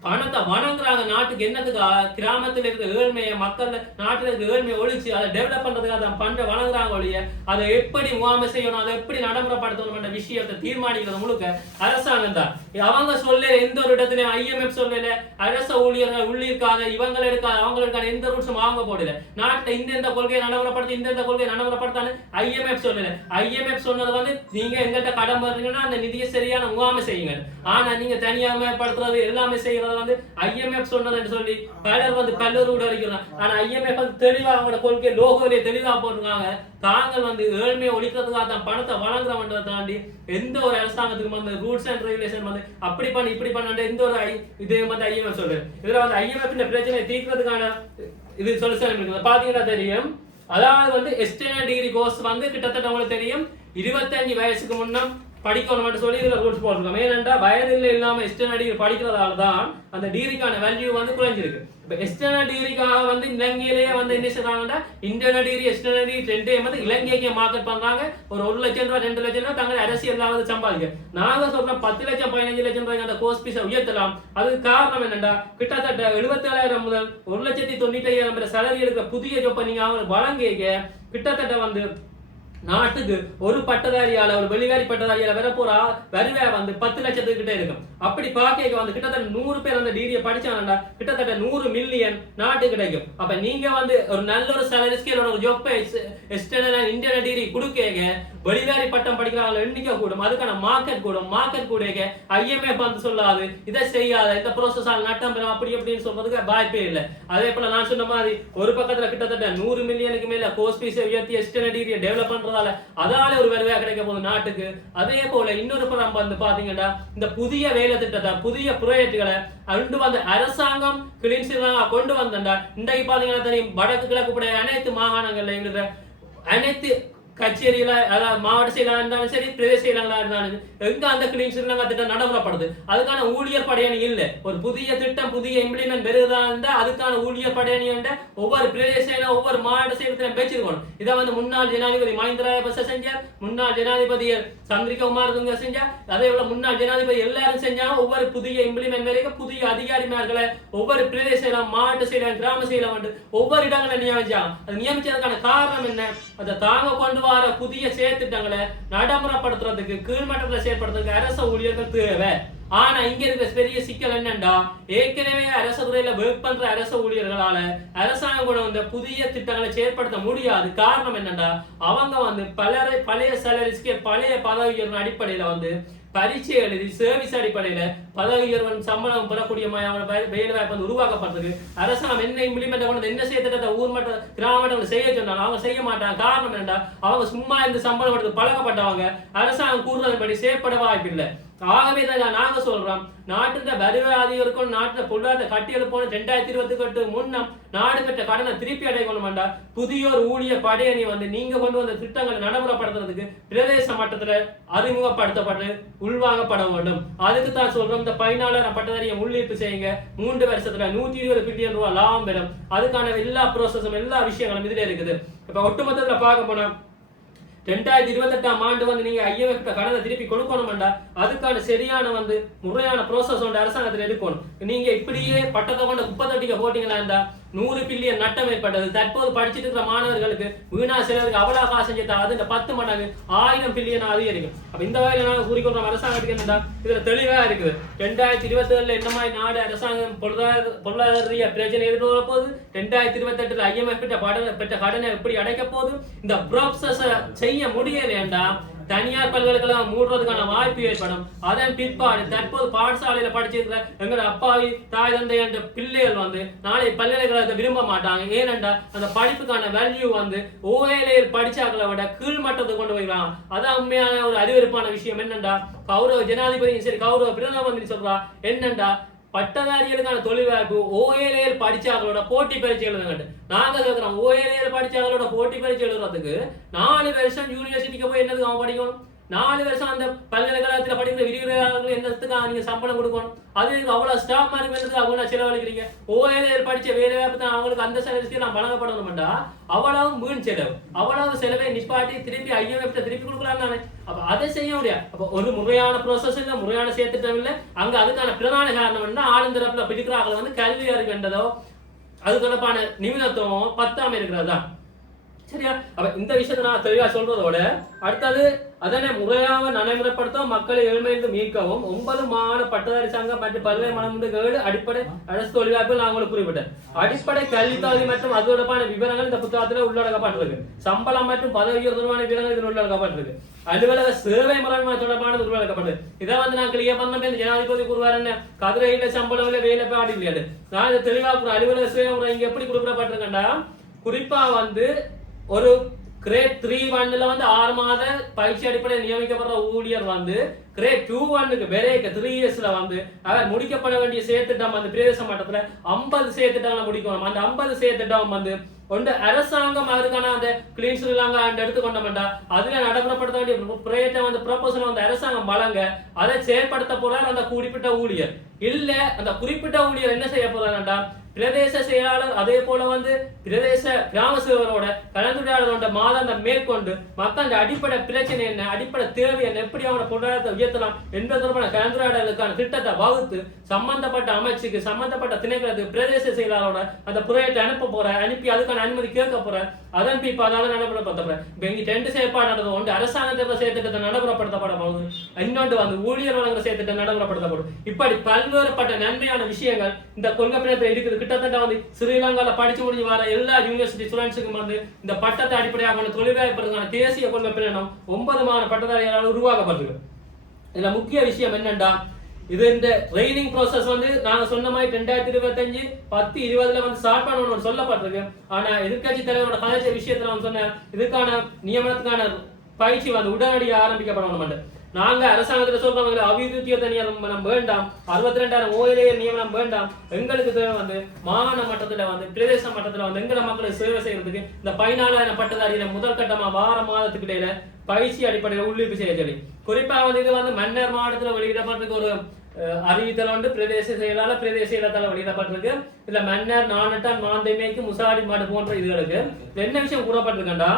பணத்தை வணங்குறாங்க. நாட்டுக்கு என்னத்துக்கு கிராமத்தில் இருக்கிற ஏழ்மையை மக்கள் நாட்டில் இருக்கிற ஏழ்மையை ஒழிச்சு அதை டெவலப் பண்றதுக்கு அதை பண்ற வணங்குறாங்க ஒழிய அதை எப்படி முகாமை செய்யணும், அதை எப்படி நடைமுறைப்படுத்தணும் என்ற விஷயத்தை தீர்மானிக்கிறது முழுக்க அரசாங்கம் தான். அவங்க சொல்ல எந்த ஒரு இடத்துலயும் IMF சொல்லல, அரச ஊழியர்கள் உள்ளிருக்காத இவங்க இருக்காது அவங்க இருக்காது எந்த ரூல்ஸும் வாங்க போடல. நாட்டில் இந்த கொள்கையை நடைமுறைப்படுத்தி இந்த கொள்கையை நடைமுறைப்படுத்தான்னு IMF சொல்லல. IMF சொன்னது வந்து நீங்க எங்கிட்ட கடன் பண்றீங்கன்னா அந்த நிதியை சரியான முகாமை செய்யுங்க. ஆனா நீங்க தனியாமப்படுத்துறது எல்லாமே செய்யறது வந்து IMF சொன்னது என்று சொல்லி பலர் வந்து கல்லூரி அடிக்கிறாங்க. ஆனா IMF வந்து தெளிவா அவங்களோட கொள்கை லோகோவிலே தெளிவா போட்டுருக்காங்க, தாங்கள் வந்து ஏழ்மையை ஒழிக்கிறதுக்காக தான் பணத்தை வழங்குறவன்றதை தாண்டி எந்த ஒரு அரசாங்கத்துக்கு வந்து ரூல்ஸ் அண்ட் ரெகுலேஷன் வந்து அப்படி பண்ணி இப்படி பண்ண எந்த ஒரு இது வந்து IMF சொல்லுது. இதுல வந்து IMF இந்த பிரச்சனையை தீர்க்கிறதுக்கான இது சொல்யூஷன் இருக்குது. பாத்தீங்கன்னா தெரியும், அதாவது வந்து எக்ஸ்டர்னல் டிகிரி கோர்ஸ் வந்து கிட்டத்தட்ட உங்களுக்கு தெரியும் 25 வயசுக்கு முன்னம் படிக்கணும் சொல்லி இதுல ரூல்ஸ் போட்டிருக்கோம். ஏனென்றா வயதில் இல்லாம எக்ஸ்டர்னல் டிகிரி படிக்கிறதால தான் அந்த டிகிரிக்கான வேல்யூ வந்து குறைஞ்சிருக்கு. இப்ப எக்ஸ்டர்னல் டிகிரிக்காக வந்து இலங்கையிலேயே வந்து என்ன செய்றாங்கன்னா இன்டர்னல் டிகிரி எக்ஸ்டர்னல் டிகிரி ரெண்டையும் வந்து இலங்கைக்கு மார்க்கெட் பண்றாங்க. ஒரு 1 லட்சம் ரூபாய் 2 லட்சம் ரூபாய் தங்களை அரசியலாவது சம்பாதிக்க. நாங்க சொல்றோம் 10 லட்சம் 15 லட்சம் ரூபாய் அந்த கோர்ஸ் பீஸை உயர்த்தலாம். அதுக்கு காரணம் என்னன்னா கிட்டத்தட்ட 77,000 முதல் 1,95,000 வரை சேலரி எடுக்கிற புதிய ஜாப்பை நீங்க அவங்க வழங்கிக்க கிட்டத்தட்ட வந்து நாட்டுக்கு ஒரு பட்டதாரியால ஒரு வெளிவாரி பட்டதாரியால வர போறா வருவே வந்து 10 லட்சத்துக்கிட்ட இருக்கும். அப்படி பாக்க வந்து கிட்டத்தட்ட 100 பேர் அந்த டிகிரியை படிச்சாங்கன்னா கிட்டத்தட்ட 100 மில்லியன் நாட்டுக்கு கிடைக்கும். அப்ப நீங்க வந்து ஒரு நல்ல ஒரு சேலரி ஸ்கேலோட ஒரு ஜாப் எக்ஸ்டர்னல் இன்டர்னல் டிகிரி கொடுக்க வெளிவாரி பட்டம் படிக்கிறாங்க எண்ணிக்கை கூடும், அதுக்கான மார்க்கெட் கூடும். மார்க்கெட் கூட IMF வந்து சொல்லாது இதை செய்யாத இந்த ப்ரோசஸ் நட்டம் பெறும் அப்படி அப்படின்னு சொல்றதுக்கு வாய்ப்பே இல்லை. அதே போல நான் சொன்ன மாதிரி ஒரு பக்கத்துல கிட்டத்தட்ட 100 மில்லியனுக்கு மேல கோர்ஸ் ஃபீஸை உயர்த்தி எக்ஸ்டர்னல் டிகிரியை டெவலப் பண்ற அதால ஒரு வருவாய் கிடைக்க போகுது நாட்டுக்கு. அதே போல இன்னொரு புறம் வந்து பாத்தீங்கன்னா இந்த புதிய வேலை திட்டத்தை புதிய ப்ராஜெக்ட்களை கொண்டு வந்த அரசாங்கம் கிளீன்ஸாக கொண்டு வந்தா இன்றைக்கு பாத்தீங்கன்னா தெரியும் வடக்கு கிழக்கு அனைத்து மாகாணங்கள்ல இருக்கிற அனைத்து கச்சேரியில அதாவது மாவட்ட செயலாளா இருந்தாலும் சரி பிரதேச செயலாளா இருந்தாலும் எங்க அந்த கிளீன் திட்டம் நடைமுறைப்படுது. அதுக்கான ஊழியர் படையணி இல்லை. ஒரு புதிய திட்டம் புதிய இம்ப்ளிமெண்ட் பெறுதா இருந்தா அதுக்கான ஊழியர் படையணி ஒவ்வொரு பிரதேச ஒவ்வொரு மாவட்ட செயலத்திலும் பேச்சிருக்கணும். இதை வந்து முன்னாள் ஜனாதிபதி மஹிந்த ராஜபக்ச செஞ்சார், முன்னாள் ஜனாதிபதி சந்திரிகா குமாரதுங்க செஞ்சார், அதே போல முன்னாள் ஜனாதிபதி எல்லாரும் செஞ்சாலும் ஒவ்வொரு புதிய இம்ப்ளிமெண்ட் வரைக்கும் புதிய அதிகாரிமார்களை ஒவ்வொரு பிரதேச செயலம் மாவட்ட செயலம் கிராம செயலம் வந்து ஒவ்வொரு இடங்களை நியமிச்சாங்க. அது நியமிச்சதுக்கான காரணம் என்ன, அதை தாங்க கொண்டு வர புதிய செயற்திட்டங்களை நடைமுறைப்படுத்துறதுக்கு கீழ்மட்டத்தில் செயற்படுறதுக்கு அரச ஊழியர்கள் தேவை. ஆனா இங்க இருக்கிற பெரிய சிக்கல் என்னண்டா ஏற்கனவே அரச துறையில ஒர்க் பண்ற அரச ஊழியர்களால அரசாங்கம் கூட வந்து புதிய திட்டங்களை செயற்படுத்த முடியாது. காரணம் என்னண்டா அவங்க வந்து பழைய சேலரிஸ்க்கு பழைய பதவி உயர்வு அடிப்படையில வந்து பரீட்சை எழுதி சர்வீஸ் அடிப்படையில பதவி உயர்வு சம்பளம் பெறக்கூடிய வேலை வாய்ப்பு வந்து உருவாக்கப்படுறதுக்கு அரசாங்கம் என்ன இம்ப்ளிமெண்ட் கொண்டு என்ன செய்ய திட்டத்தை ஊர் மட்ட கிராம மட்டம் செய்ய சொன்னாலும் அவங்க செய்ய மாட்டாங்க. காரணம் என்னடா அவங்க சும்மா இந்த சம்பளம் எடுத்து பழக்கப்பட்டவங்க அரசாங்கம் கூறுறதுபடி செயற்பட வாய்ப்பு இல்லை. ஆகவே தான் நாங்க சொல்றோம் நாட்டுல வருவாதிகளுக்கும் நாட்டுல பொருளாதார கட்டியெழுப்போன 2028 முன்னம் நாடு பெற்ற கடனை திருப்பி அடையணும்டா புதிய ஒரு ஊழியர் படையணி வந்து நீங்க கொண்டு வந்த திட்டங்களை நடைமுறைப்படுத்துறதுக்கு பிரதேச மட்டத்துல அறிமுகப்படுத்தப்பட்டு உள்வாங்கப்பட வேண்டும். அதுக்கு தான் சொல்றோம் இந்த 14,000 பட்டதாரியை உள்ளீட்டு செய்யுங்க, 3 வருஷத்துல 120 பில்லியன் ரூபாய் லாபம் பெறும். அதுக்கான எல்லா ப்ரோசஸும் எல்லா விஷயங்களும் இதுல இருக்குது. இப்ப ஒட்டுமொத்தத்துல பார்க்க போனா 2028 ஆண்டு வந்து நீங்க IMF கடனை திருப்பி கொடுக்கணும்டா அதுக்கான சரியான வந்து முறையான ப்ரோசஸ் வந்து அரசாங்கத்தில் எடுக்கணும். நீங்க இப்படியே பட்டத்தை கொண்ட குப்பை தொட்டிக்க போட்டீங்கன்னா 100 பில்லியன் நட்டம் ஏற்பட்டது. தற்போது படிச்சுட்டு இருக்கிற மாணவர்களுக்கு வீணா செலவுக்கு அவ்வளவு காசு செஞ்சா அது இந்த 10 மடங்கு 1000 பில்லியன் அதிகரிக்கும். அப்ப இந்த வகையில நாங்கள் கூறிக்கொள்றோம் அரசாங்கத்துக்கு என்னன்னா இதுல தெளிவா இருக்குது. 2027 என்ன மாதிரி நாடு அரசாங்கம் பொருளாதார பிரச்சனை எதிர்கொள்ள போகுது, 2028 IMF பெற்ற கடனை எப்படி அடைக்க போகுது, இந்த ப்ராசஸ செய்ய முடியலையேண்டா தனியார் பல்கலைக்கழகம் மூடுறதுக்கான வாய்ப்பு ஏற்படும். அதன் பிற்பாடு தற்போது பாடசாலையில படிச்சிருக்கிற எங்களோட அப்பாவி தாய் தந்தை என்ற பிள்ளைகள் நாளை பல்கலைக்கழகத்தை விரும்ப மாட்டாங்க. ஏனென்றா அந்த படிப்புக்கான வேல்யூ ஓஏலையில் படிச்சாக்களை விட கீழ்மட்டத்துக்கு கொண்டு போய்க்கலாம். அதான் உண்மையான ஒரு அறிவிப்பான விஷயம். என்னண்டா கௌரவ ஜனாதிபதியும் சரி கௌரவ பிரதம மந்திரி சொல்றா என்னண்டா பட்டதாரிகளுக்கான தொழில் வாய்ப்பு ஓஏலையில் படிச்சாங்களோட போட்டி பரீட்சை எழுதுங்க. நாங்க கேட்கிறோம் ஓஏலையில் படிச்சாங்களோட போட்டி பரீட்சை எழுதுறதுக்கு 4 வருஷம் யூனிவர்சிட்டிக்கு போய் என்னதுக்கு அவன் படிக்கணும்? 4 வருஷம் அந்த பல்கலைக்கழகத்தில் படிக்கிற விரிவுரையாளர்கள் என்னத்துக்கு நீங்க சம்பளம் கொடுக்கணும்? அது அவ்வளவு ஸ்டாஃப் மாதிரி அவங்க செலவழிக்கிறீங்க. ஓஏலையில் படிச்ச வேலை வாய்ப்பு தான் அவங்களுக்கு அந்த சர்வீஸ்க்கு நான் வழங்கப்படணும்டா அவ்வளவு வீண் செலவு. அவ்வளவு செலவை நிப்பாட்டி திருப்பி IMF திருப்பி கொடுக்கலாம் தானே. அப்ப அதை செய்ய முடியாது. அப்ப ஒரு முறையான ப்ரோசஸ் இல்ல, முறையான சேர்த்துட்டம் இல்லை. அங்க அதுக்கான பிரதான காரணம் என்ன? ஆளுந்தரப்புல பிடிக்கிறார்கள் கல்வி அறிவின்றதோ அது தொடர்பான நிமிடத்துவம் 10ஆம் இருக்கிறதா சரியா? அப்ப இந்த விஷயத்தை நான் தெளிவா சொல்றதோட அடுத்தது அதனை முறையாக நடைமுறைப்படுத்தவும் மக்களை ஏழ்மையிலிருந்து மீட்கவும் 9 மாகாண பட்டதாரி சங்கம் மற்றும் பல்வேறு மனமுண்டு அடிப்படை அரசு தொழில் வாய்ப்பு நான் உங்களுக்கு குறிப்பிட்டேன். அடிப்படை கல்வி தகுதி மற்றும் அது தொடர்பான விவரங்கள் இந்த புத்தகத்தில் உள்ளடக்கப்பட்டிருக்கு. சம்பளம் மற்றும் பதவி தொடர்பான விவரங்கள் இதில் உள்ளடக்கப்பட்டிருக்கு. அலுவலக சேவை முறைமை தொடர்பானது உள்ளடக்கப்பட்டது. இதை நான் கிளியர் பண்ண ஜனாதிபதி கூறுவார் என்ன கதிரையில சம்பளம் இல்லை வேலை பாடு இல்லையாது. நான் இதை தெளிவாக அலுவலக சேவை முறை இங்க எப்படி குறிப்பிடப்பட்டிருக்கேன்டா குறிப்பா ஒரு கிரேட் 3-1ல 6 மாத பயிற்சி அடிப்படையில் நியமிக்கப்படுற ஊழியர் கிரேட் 2-1க்கு பெரேக்கு 3 இயர்ஸ்ல அவர் முடிக்கப்பட வேண்டிய செயற்திட்டம் பிரதேச மட்டத்துல 50 செயற்திட்டங்களை முடிக்கணும். அந்த 50 செயற்திட்டம் ஒன்று அரசாங்கம் அவருக்கான அந்த கிளீன் ஸ்ரீலங்கா எடுத்துக்கொண்டோம்டா அதுல நடைமுறைப்படுத்த வேண்டிய பிரயத்தை ப்ரொபோசல் அரசாங்கம் வழங்க அதை செயல்படுத்த போறார் அந்த குறிப்பிட்ட ஊழியர். இல்ல அந்த குறிப்பிட்ட ஊழியர் என்ன செய்ய போறாருண்டா பிரதேச செயலாளர் அதே போல பிரதேச கிராம சேவரோட கலந்துரையாடலோட மாதாந்தம் மேற்கொண்டு மக்கள் அடிப்படை பிரச்சனை என்ன, அடிப்படை தேவை என்ன, எப்படி அவனோட பொருளாதாரத்தை உயர்த்தலாம் என்பது தொடர்பான கலந்துரையாடலுக்கான திட்டத்தை வகுத்து சம்பந்தப்பட்ட அமைச்சுக்கு சம்பந்தப்பட்ட திணைக்களத்துக்கு பிரதேச செயலாளரோட அந்த புறையத்தை அனுப்பி அதுக்கான அனுமதி கேட்க போற. அதன் பிற்பாடு நடைமுறைப்படுத்த போற. இப்ப இங்க 2 செயற்பாடு ஒன்று அரசாங்கத்திற்கு செயற்திட்டத்தை நடைமுறைப்படுத்தப்பட போகுது, இன்னொன்று ஊழியர் வழங்குற செயற்திட்டம் நடைமுறைப்படுத்தப்படும். இப்படி பல்வேறுபட்ட நன்மையான விஷயங்கள் இந்த கொள்கை பிணத்தில் இருக்குது. கிட்டத்தட்ட ஸ்ரீலங்கால படிச்சு முடிஞ்சு வர எல்லா யூனிவர்சிட்டி ஸ்டூடெண்ட்ஸுக்கும் இந்த பட்டத்தை அடிப்படையாக தொழில்வாய்ப்புக்கான தேசிய கொள்கை பிரணம் 9 மாகாண பட்டதாரிகளால் உருவாக்கப்பட்டிருக்கு. இதுல முக்கிய விஷயம் என்னண்டா இது இந்த ட்ரைனிங் ப்ராசஸ் நாங்க சொன்ன மாதிரி 2025 10-20ல ஸ்டார்ட் பண்ணணும்னு சொல்லப்பட்டிருக்கு. ஆனா எதிர்கட்சி தலைவரோட கலைச்ச விஷயத்துல சொன்ன இதுக்கான நியமனத்துக்கான பயிற்சி உடனடியாக ஆரம்பிக்கப்படணும். நாங்க அரசாங்கத்தில் சொல்றோம் அபிவிருத்தியத்தை நியமனம் வேண்டாம், 62,000 ஓய்லேயே நியமனம் வேண்டாம். எங்களுக்கு தேவை மாகாண மட்டத்துல பிரதேச மட்டத்துல எங்களை மக்களுக்கு சேவை செய்யறதுக்கு இந்த 14,000 பட்டதாரியில முதல் கட்டமா வார மாதத்துக்கு இடையில பயிற்சி அடிப்படையில் உள்ளீடு செய்ய சொல்லி குறிப்பா இது மன்னர் மாவட்டத்துல வெளியிடப்பட்டிருக்கு ஒரு அறிவித்தல் பிரதேச செயலாளர் பிரதேச செயலத்தால் வெளியிடப்பட்டிருக்கு. இதுல மன்னர் நானட்டான் மாந்தைமைக்கு முசாடி மாடு போன்ற இதுகளுக்கு என்ன விஷயம் கூறப்பட்டிருக்கா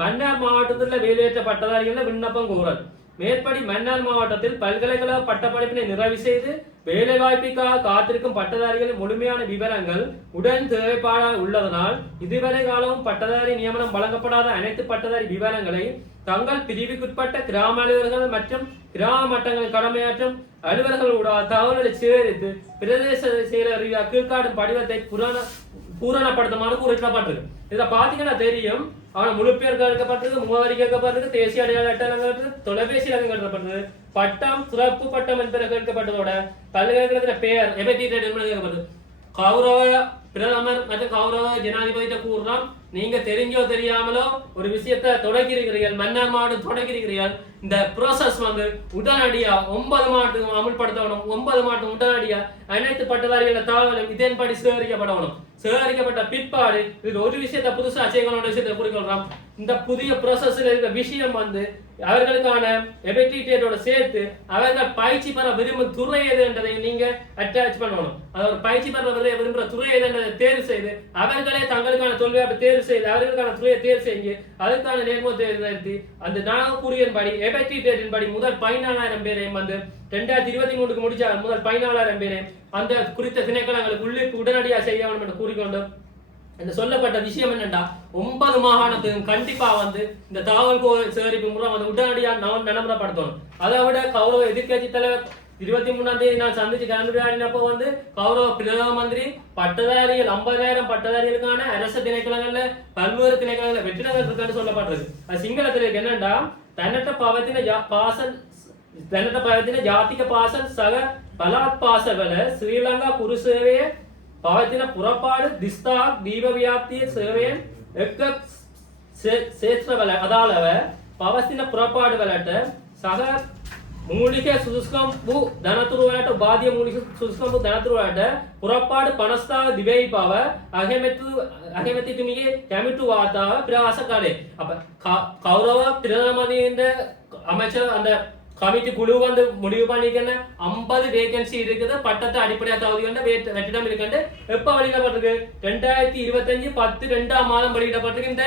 மன்னர் மாவட்டத்துல வேலையேற்ற பட்டதாரிகள் விண்ணப்பம் கோரல். மேற்படி மன்னார் மாவட்டத்தில் பல்கலைக்கழக பட்டப்படிப்பினை நிறைவு செய்து வேலைவாய்ப்புக்காக காத்திருக்கும் பட்டதாரிகளின் முழுமையான விவரங்கள் உடன் தேவைப்பாடாக உள்ளதனால் இதுவரை காலமும் பட்டதாரி நியமனம் வழங்கப்படாத அனைத்து பட்டதாரி விவரங்களை தங்கள் பிரிவுக்குட்பட்ட கிராம அலுவலர்கள் மற்றும் கிராம மட்டங்களில் கடமையாற்றும் அலுவலர்களோட தகவல்களை சேகரித்து பிரதேச செயலர் கீழ்காட்டும் படிவத்தை பூரணப்படுத்துமாறு குறிப்பிடப்பட்டிருக்கு. இதை பாத்தீங்கன்னா தெரியும். அவன முழு பேர் கேட்கப்பட்டிருக்கு, முகவரி கேட்கப்பட்டிருக்கு, தேசிய அடையாள அட்டை தொலைபேசி கேட்கப்பட்டிருக்கு, பட்டம் சிறப்பு பட்டம் என்பதை கேட்கப்பட்டதோட பல்கலைக்கழகத்தின் பெயர் கேட்கப்பட்டது. கௌரவ பிரதமர் மற்றும் கௌரவ ஜனாதிபதிட்ட கூறுறோம் நீங்க தெரிஞ்சோ தெரியாமலோ ஒரு விஷயத்தை தொடக்கிறீர்கள், மன்னார் மாவட்டம் தொடக்கிறீர்கள். இந்த ப்ரோசஸ் உடனடியா 9 மாவட்டத்துக்கு அமுல்படுத்தணும். 9 மாவட்டம் உடனடியா அனைத்து பட்டதாரிகள தகவலும் இதன்படி சேகரிக்கப்படணும். சேகரிக்கப்பட்ட பிற்பாடு இது ஒரு விஷயத்தை புதுசா செய்யணும் விஷயத்தை குறிக்கொள்றோம். இந்த புதிய ப்ரோசஸ்ல இருக்கிற விஷயம் அவர்களுக்கான எபிலிட்டியோட சேர்த்து அவர்கள் பயிற்சி பெற விரும்பும் துறை எது என்றதை நீங்க அட்டாச் பண்ணணும். அதாவது பயிற்சி பெற விரும்புகிற துறை எது என்றதை தேர்வு செய்து அவர்களே தங்களுக்கான தொழில்வாய்ப்பை தேர்வு செய்து அவர்களுக்கான துறையை தேர்வு செய்து அதற்கான நேர்முகத்தை நிறுத்தி அந்த நாகக்கூறியின்படி எபிலிட்டியின் படி முதல் 14,000 பேரையும் 2023 முடிச்ச முதல் 14,000 பேரையும் அந்த குறித்த திணைக்களங்களுக்கு உள்ளிட்டு உடனடியாக செய்ய வேண்டும் என்று கூறிக்கொண்டு இந்த சொல்லப்பட்ட விஷயம் என்னன்னா 9 மாகாணத்துக்கும் கண்டிப்பா வந்து இந்த தாவல் சேகரிப்பு முறை வந்து உடனடியா நடைமுறைப்படுத்தணும். அதை விட கௌரவ எதிர்கட்சி தலைவர் 23ஆம் தேதி நான் சந்திச்சு கலந்துரையாடினப்போ வந்து கௌரவ பிரதம மந்திரி பட்டதாரிகள் 50,000 பட்டதாரிகளுக்கான அரசு திணைக்களங்கள்ல பல்வேறு திணைக்களங்கள்ல வெற்றிடங்கள் இருக்குன்னு சொல்லப்படுறது. அது சிங்களத்துல இருக்கு என்னன்னா தன்னட்ட පවතින ජාතික පාසල් සහ පළාත් පාසල්වල ශ්‍රී ලංකා කුරු සේවයේ පවතින පුරපාඩු 30ක් දීප ව්‍යාප්තියේ සේවයෙන් එක් ක්ෂේත්‍රවල අදාළව පවතින පුරපාඩු වලට සහ මූලික සුදුසුකම් වූ ධනතුරු වලට උපාධිය මූලික සුදුසුකම් වූ ධනතුරු වලට පුරපාඩු 50ක් දිවෙයි බව අගමැතිතුමිගේ කැමිටු වාර්තාව ප්‍රකාශ කළේ. අප කෞරව பிரதமரின் அமைச்சர் அந்த கமிட்டி குழு வந்து முடிவு பண்ணிக்கன 50 வேகன்சி இருக்குது. பட்டத்தை அடிப்படையாக தகுதி கொண்ட வெற்றிடம் இருக்குன்னு எப்ப வெளியிடப்பட்டிருக்கு? 2025 10/2ஆம் மாதம் வெளியிடப்பட்டிருக்கு இந்த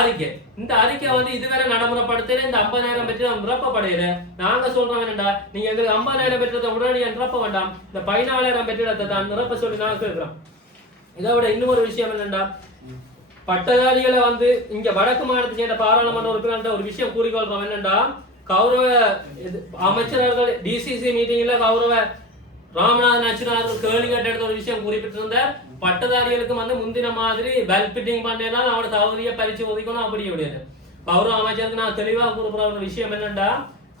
அறிக்கை. இந்த அறிக்கை வந்து இதுவரை நடைமுறைப்படுத்தல. இந்த 50,000 வெற்றிடம் நிரப்பப்படையில நாங்க சொல்றோம் என்னடா, நீங்க எங்களுக்கு 50,000 வெற்றிடத்தை உடனடியாக நிரப்ப வேண்டாம், இந்த 14,000 வெற்றிடத்தை தான் நிரப்ப சொல்லி நாங்க கேட்கிறோம். இதை விட இன்னும் ஒரு விஷயம் என்னன்னா, பட்டதாரிகளை வந்து இங்க வடக்கு மாநிலத்தை சேர்ந்த பாராளுமன்ற உறுப்பினர் ஒரு விஷயம் கூறிக்கொள்றோம் என்னன்னா, கௌரவ அமைச்சர்கள் டிசிசி மீட்டிங்ல கௌரவ ராமநாதன் அச்சுனார் கேள்வி கேட்ட ஒரு விஷயம் குறிப்பிட்டிருந்தார். பட்டதாரிகளுக்கு வந்து முந்தின மாதிரி பெல் பிட்டிங் பண்ணலாம், அவனோட தகுதியை பரிச்சு ஒதுக்கணும் அப்படி கிடையாது. கௌரவ அமைச்சருக்கு நான் தெளிவாக கூறுற ஒரு விஷயம் என்னன்னா,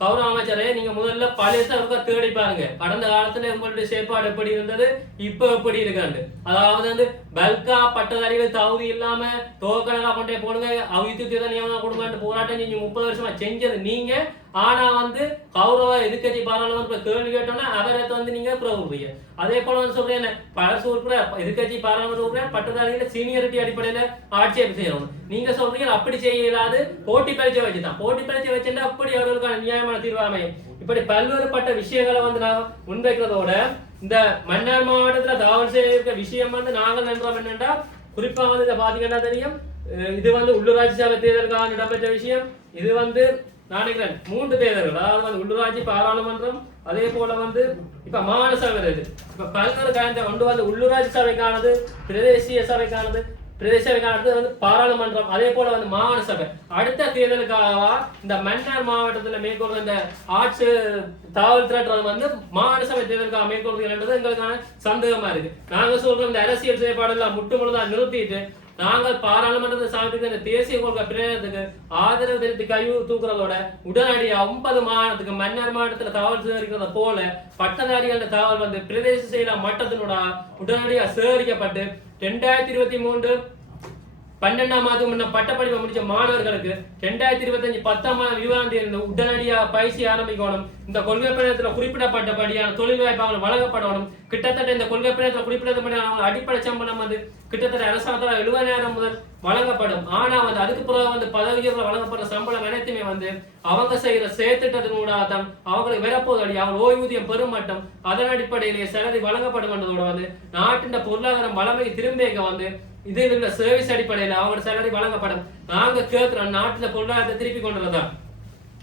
கௌரவ அமைச்சரே நீங்க முதல்ல பழைய தேடி பாருங்க. கடந்த காலத்துல உங்களுடைய செயற்பாடு எப்படி இருந்தது, இப்ப எப்படி இருக்காண்டு. அதாவது வந்து பல்கா பட்டதாரிகள் தகுதி இல்லாம தோக்கணக்கா கொண்டே போடுங்க, அவித்துவ நியமனம் கொடுங்கன்னு போராட்டம் செஞ்சு 30 வருஷமா செஞ்சது நீங்க. ஆனா வந்து கௌரவ எதிர்கட்சி பாராளுமன்ற கேள்வி கேட்டோம்னா அவரை வந்து நீங்க பிரபுறீங்க. அதே போல வந்து சொல்றேன், பழசு உறுப்பினர் எதிர்கட்சி பாராளுமன்ற உறுப்பினர் பட்டதாரிகளை சீனியரிட்டி அடிப்படையில ஆட்சேபம் செய்யணும். நீங்க சொல்றீங்க அப்படி செய்ய இயலாது, போட்டி பரீட்சை வச்சுதான். போட்டி பரீட்சை வச்சுட்டா அப்படி அவர்களுக்கான நியாயமான தீர்வு அமையும். இப்படி பல்வேறுபட்ட விஷயங்களை வந்து நான் முன்வைக்கிறதோட இந்த மன்னார் மாவட்டத்துல தகவல் செய்ய விஷயம் வந்து நாங்கள் நன்றோம் என்னன்னா, குறிப்பா வந்து இதை பாத்தீங்கன்னா தெரியும், இது வந்து உள்ளூராட்சி சபை தேர்தலுக்காக இடம்பெற்ற விஷயம். இது வந்து நான் நினைக்கிறேன் 3 தேர்தல்கள், அதாவது வந்து உள்ளூராட்சி பாராளுமன்றம், அதே போல வந்து இப்ப மாகாண சபை இருக்கு. இப்ப பல்வேறு காரணத்தை கொண்டு வந்து உள்ளூராட்சி சபைக்கானது, பிரதேசிய சபைக்கானது, பிரதேச சபைக்கானது வந்து பாராளுமன்றம், அதே போல வந்து மாகாண சபை. அடுத்த தேர்தலுக்காக இந்த மன்னார் மாவட்டத்துல மேற்கொள்ற இந்த ஆட்சி தாவல் திரட்டுறது வந்து மாகாண சபை தேர்தலுக்காக மேற்கொள்றது எங்களுக்கான சந்தேகமா இருக்கு. நாங்க சொல்றோம் இந்த அரசியல் செயற்பாடுலாம் முற்றுமுழுதா நிறுத்திட்டு நாங்கள் பாராளுமன்றத்தை சமர்ப்பித்த இந்த தேசிய கொள்கை பிரேரத்துக்கு ஆதரவு தெரிவித்து கைவு தூக்குறதோட உடனடியாக 9 மாகாணத்துக்கு மன்னார் மாவட்டத்தில் தகவல் சேகரிக்கிறத போல பட்டதாரிகள தகவல் வந்து பிரதேச செயலா மட்டத்தினோட உடனடியாக சேகரிக்கப்பட்டு 2023 12ஆம் மாதம் முன்ன பட்டப்படிப்பை முடிச்ச மாணவர்களுக்கு 2025 10ஆம் மாதம் 20ஆம் தேதி உடனடியாக பயிற்சி ஆரம்பிக்கணும். இந்த கொள்கை பிரகடனத்தில் குறிப்பிடப்பட்டபடியான தொழில் வாய்ப்புகள் வழங்கப்படணும். கிட்டத்தட்ட இந்த கொள்கை பிரகடனத்தில் குறிப்பிடப்பட்ட அடிப்படை சம்பளம் வந்து கிட்டத்தட்ட அரசாங்கத்தால் 70,000 முதல் வழங்கப்படும். ஆனா வந்து அதுக்கு பிறகு வந்து பதவியில் வழங்கப்படுற சம்பளம் அனைத்துமே வந்து அவங்க செய்யற செயற்திட்டத்தின் ஊடாக தான் அவங்களுக்கு வரப்போதடி அவங்க ஓய்வூதியம் பெறும் மட்டும் அதன் அடிப்படையிலேயே சலுகை வழங்கப்படும் என்றதோட வந்து நாட்டின் பொருளாதாரம் வளமைக்கு திரும்ப வந்து இதில் உள்ள சர்வீஸ் அடிப்படையில் அவங்களோட சேலரி வழங்கப்படும். நாங்க கேட்கிறோம் நாட்டுல பொருளாதாரத்தை திருப்பி கொண்டுறதா.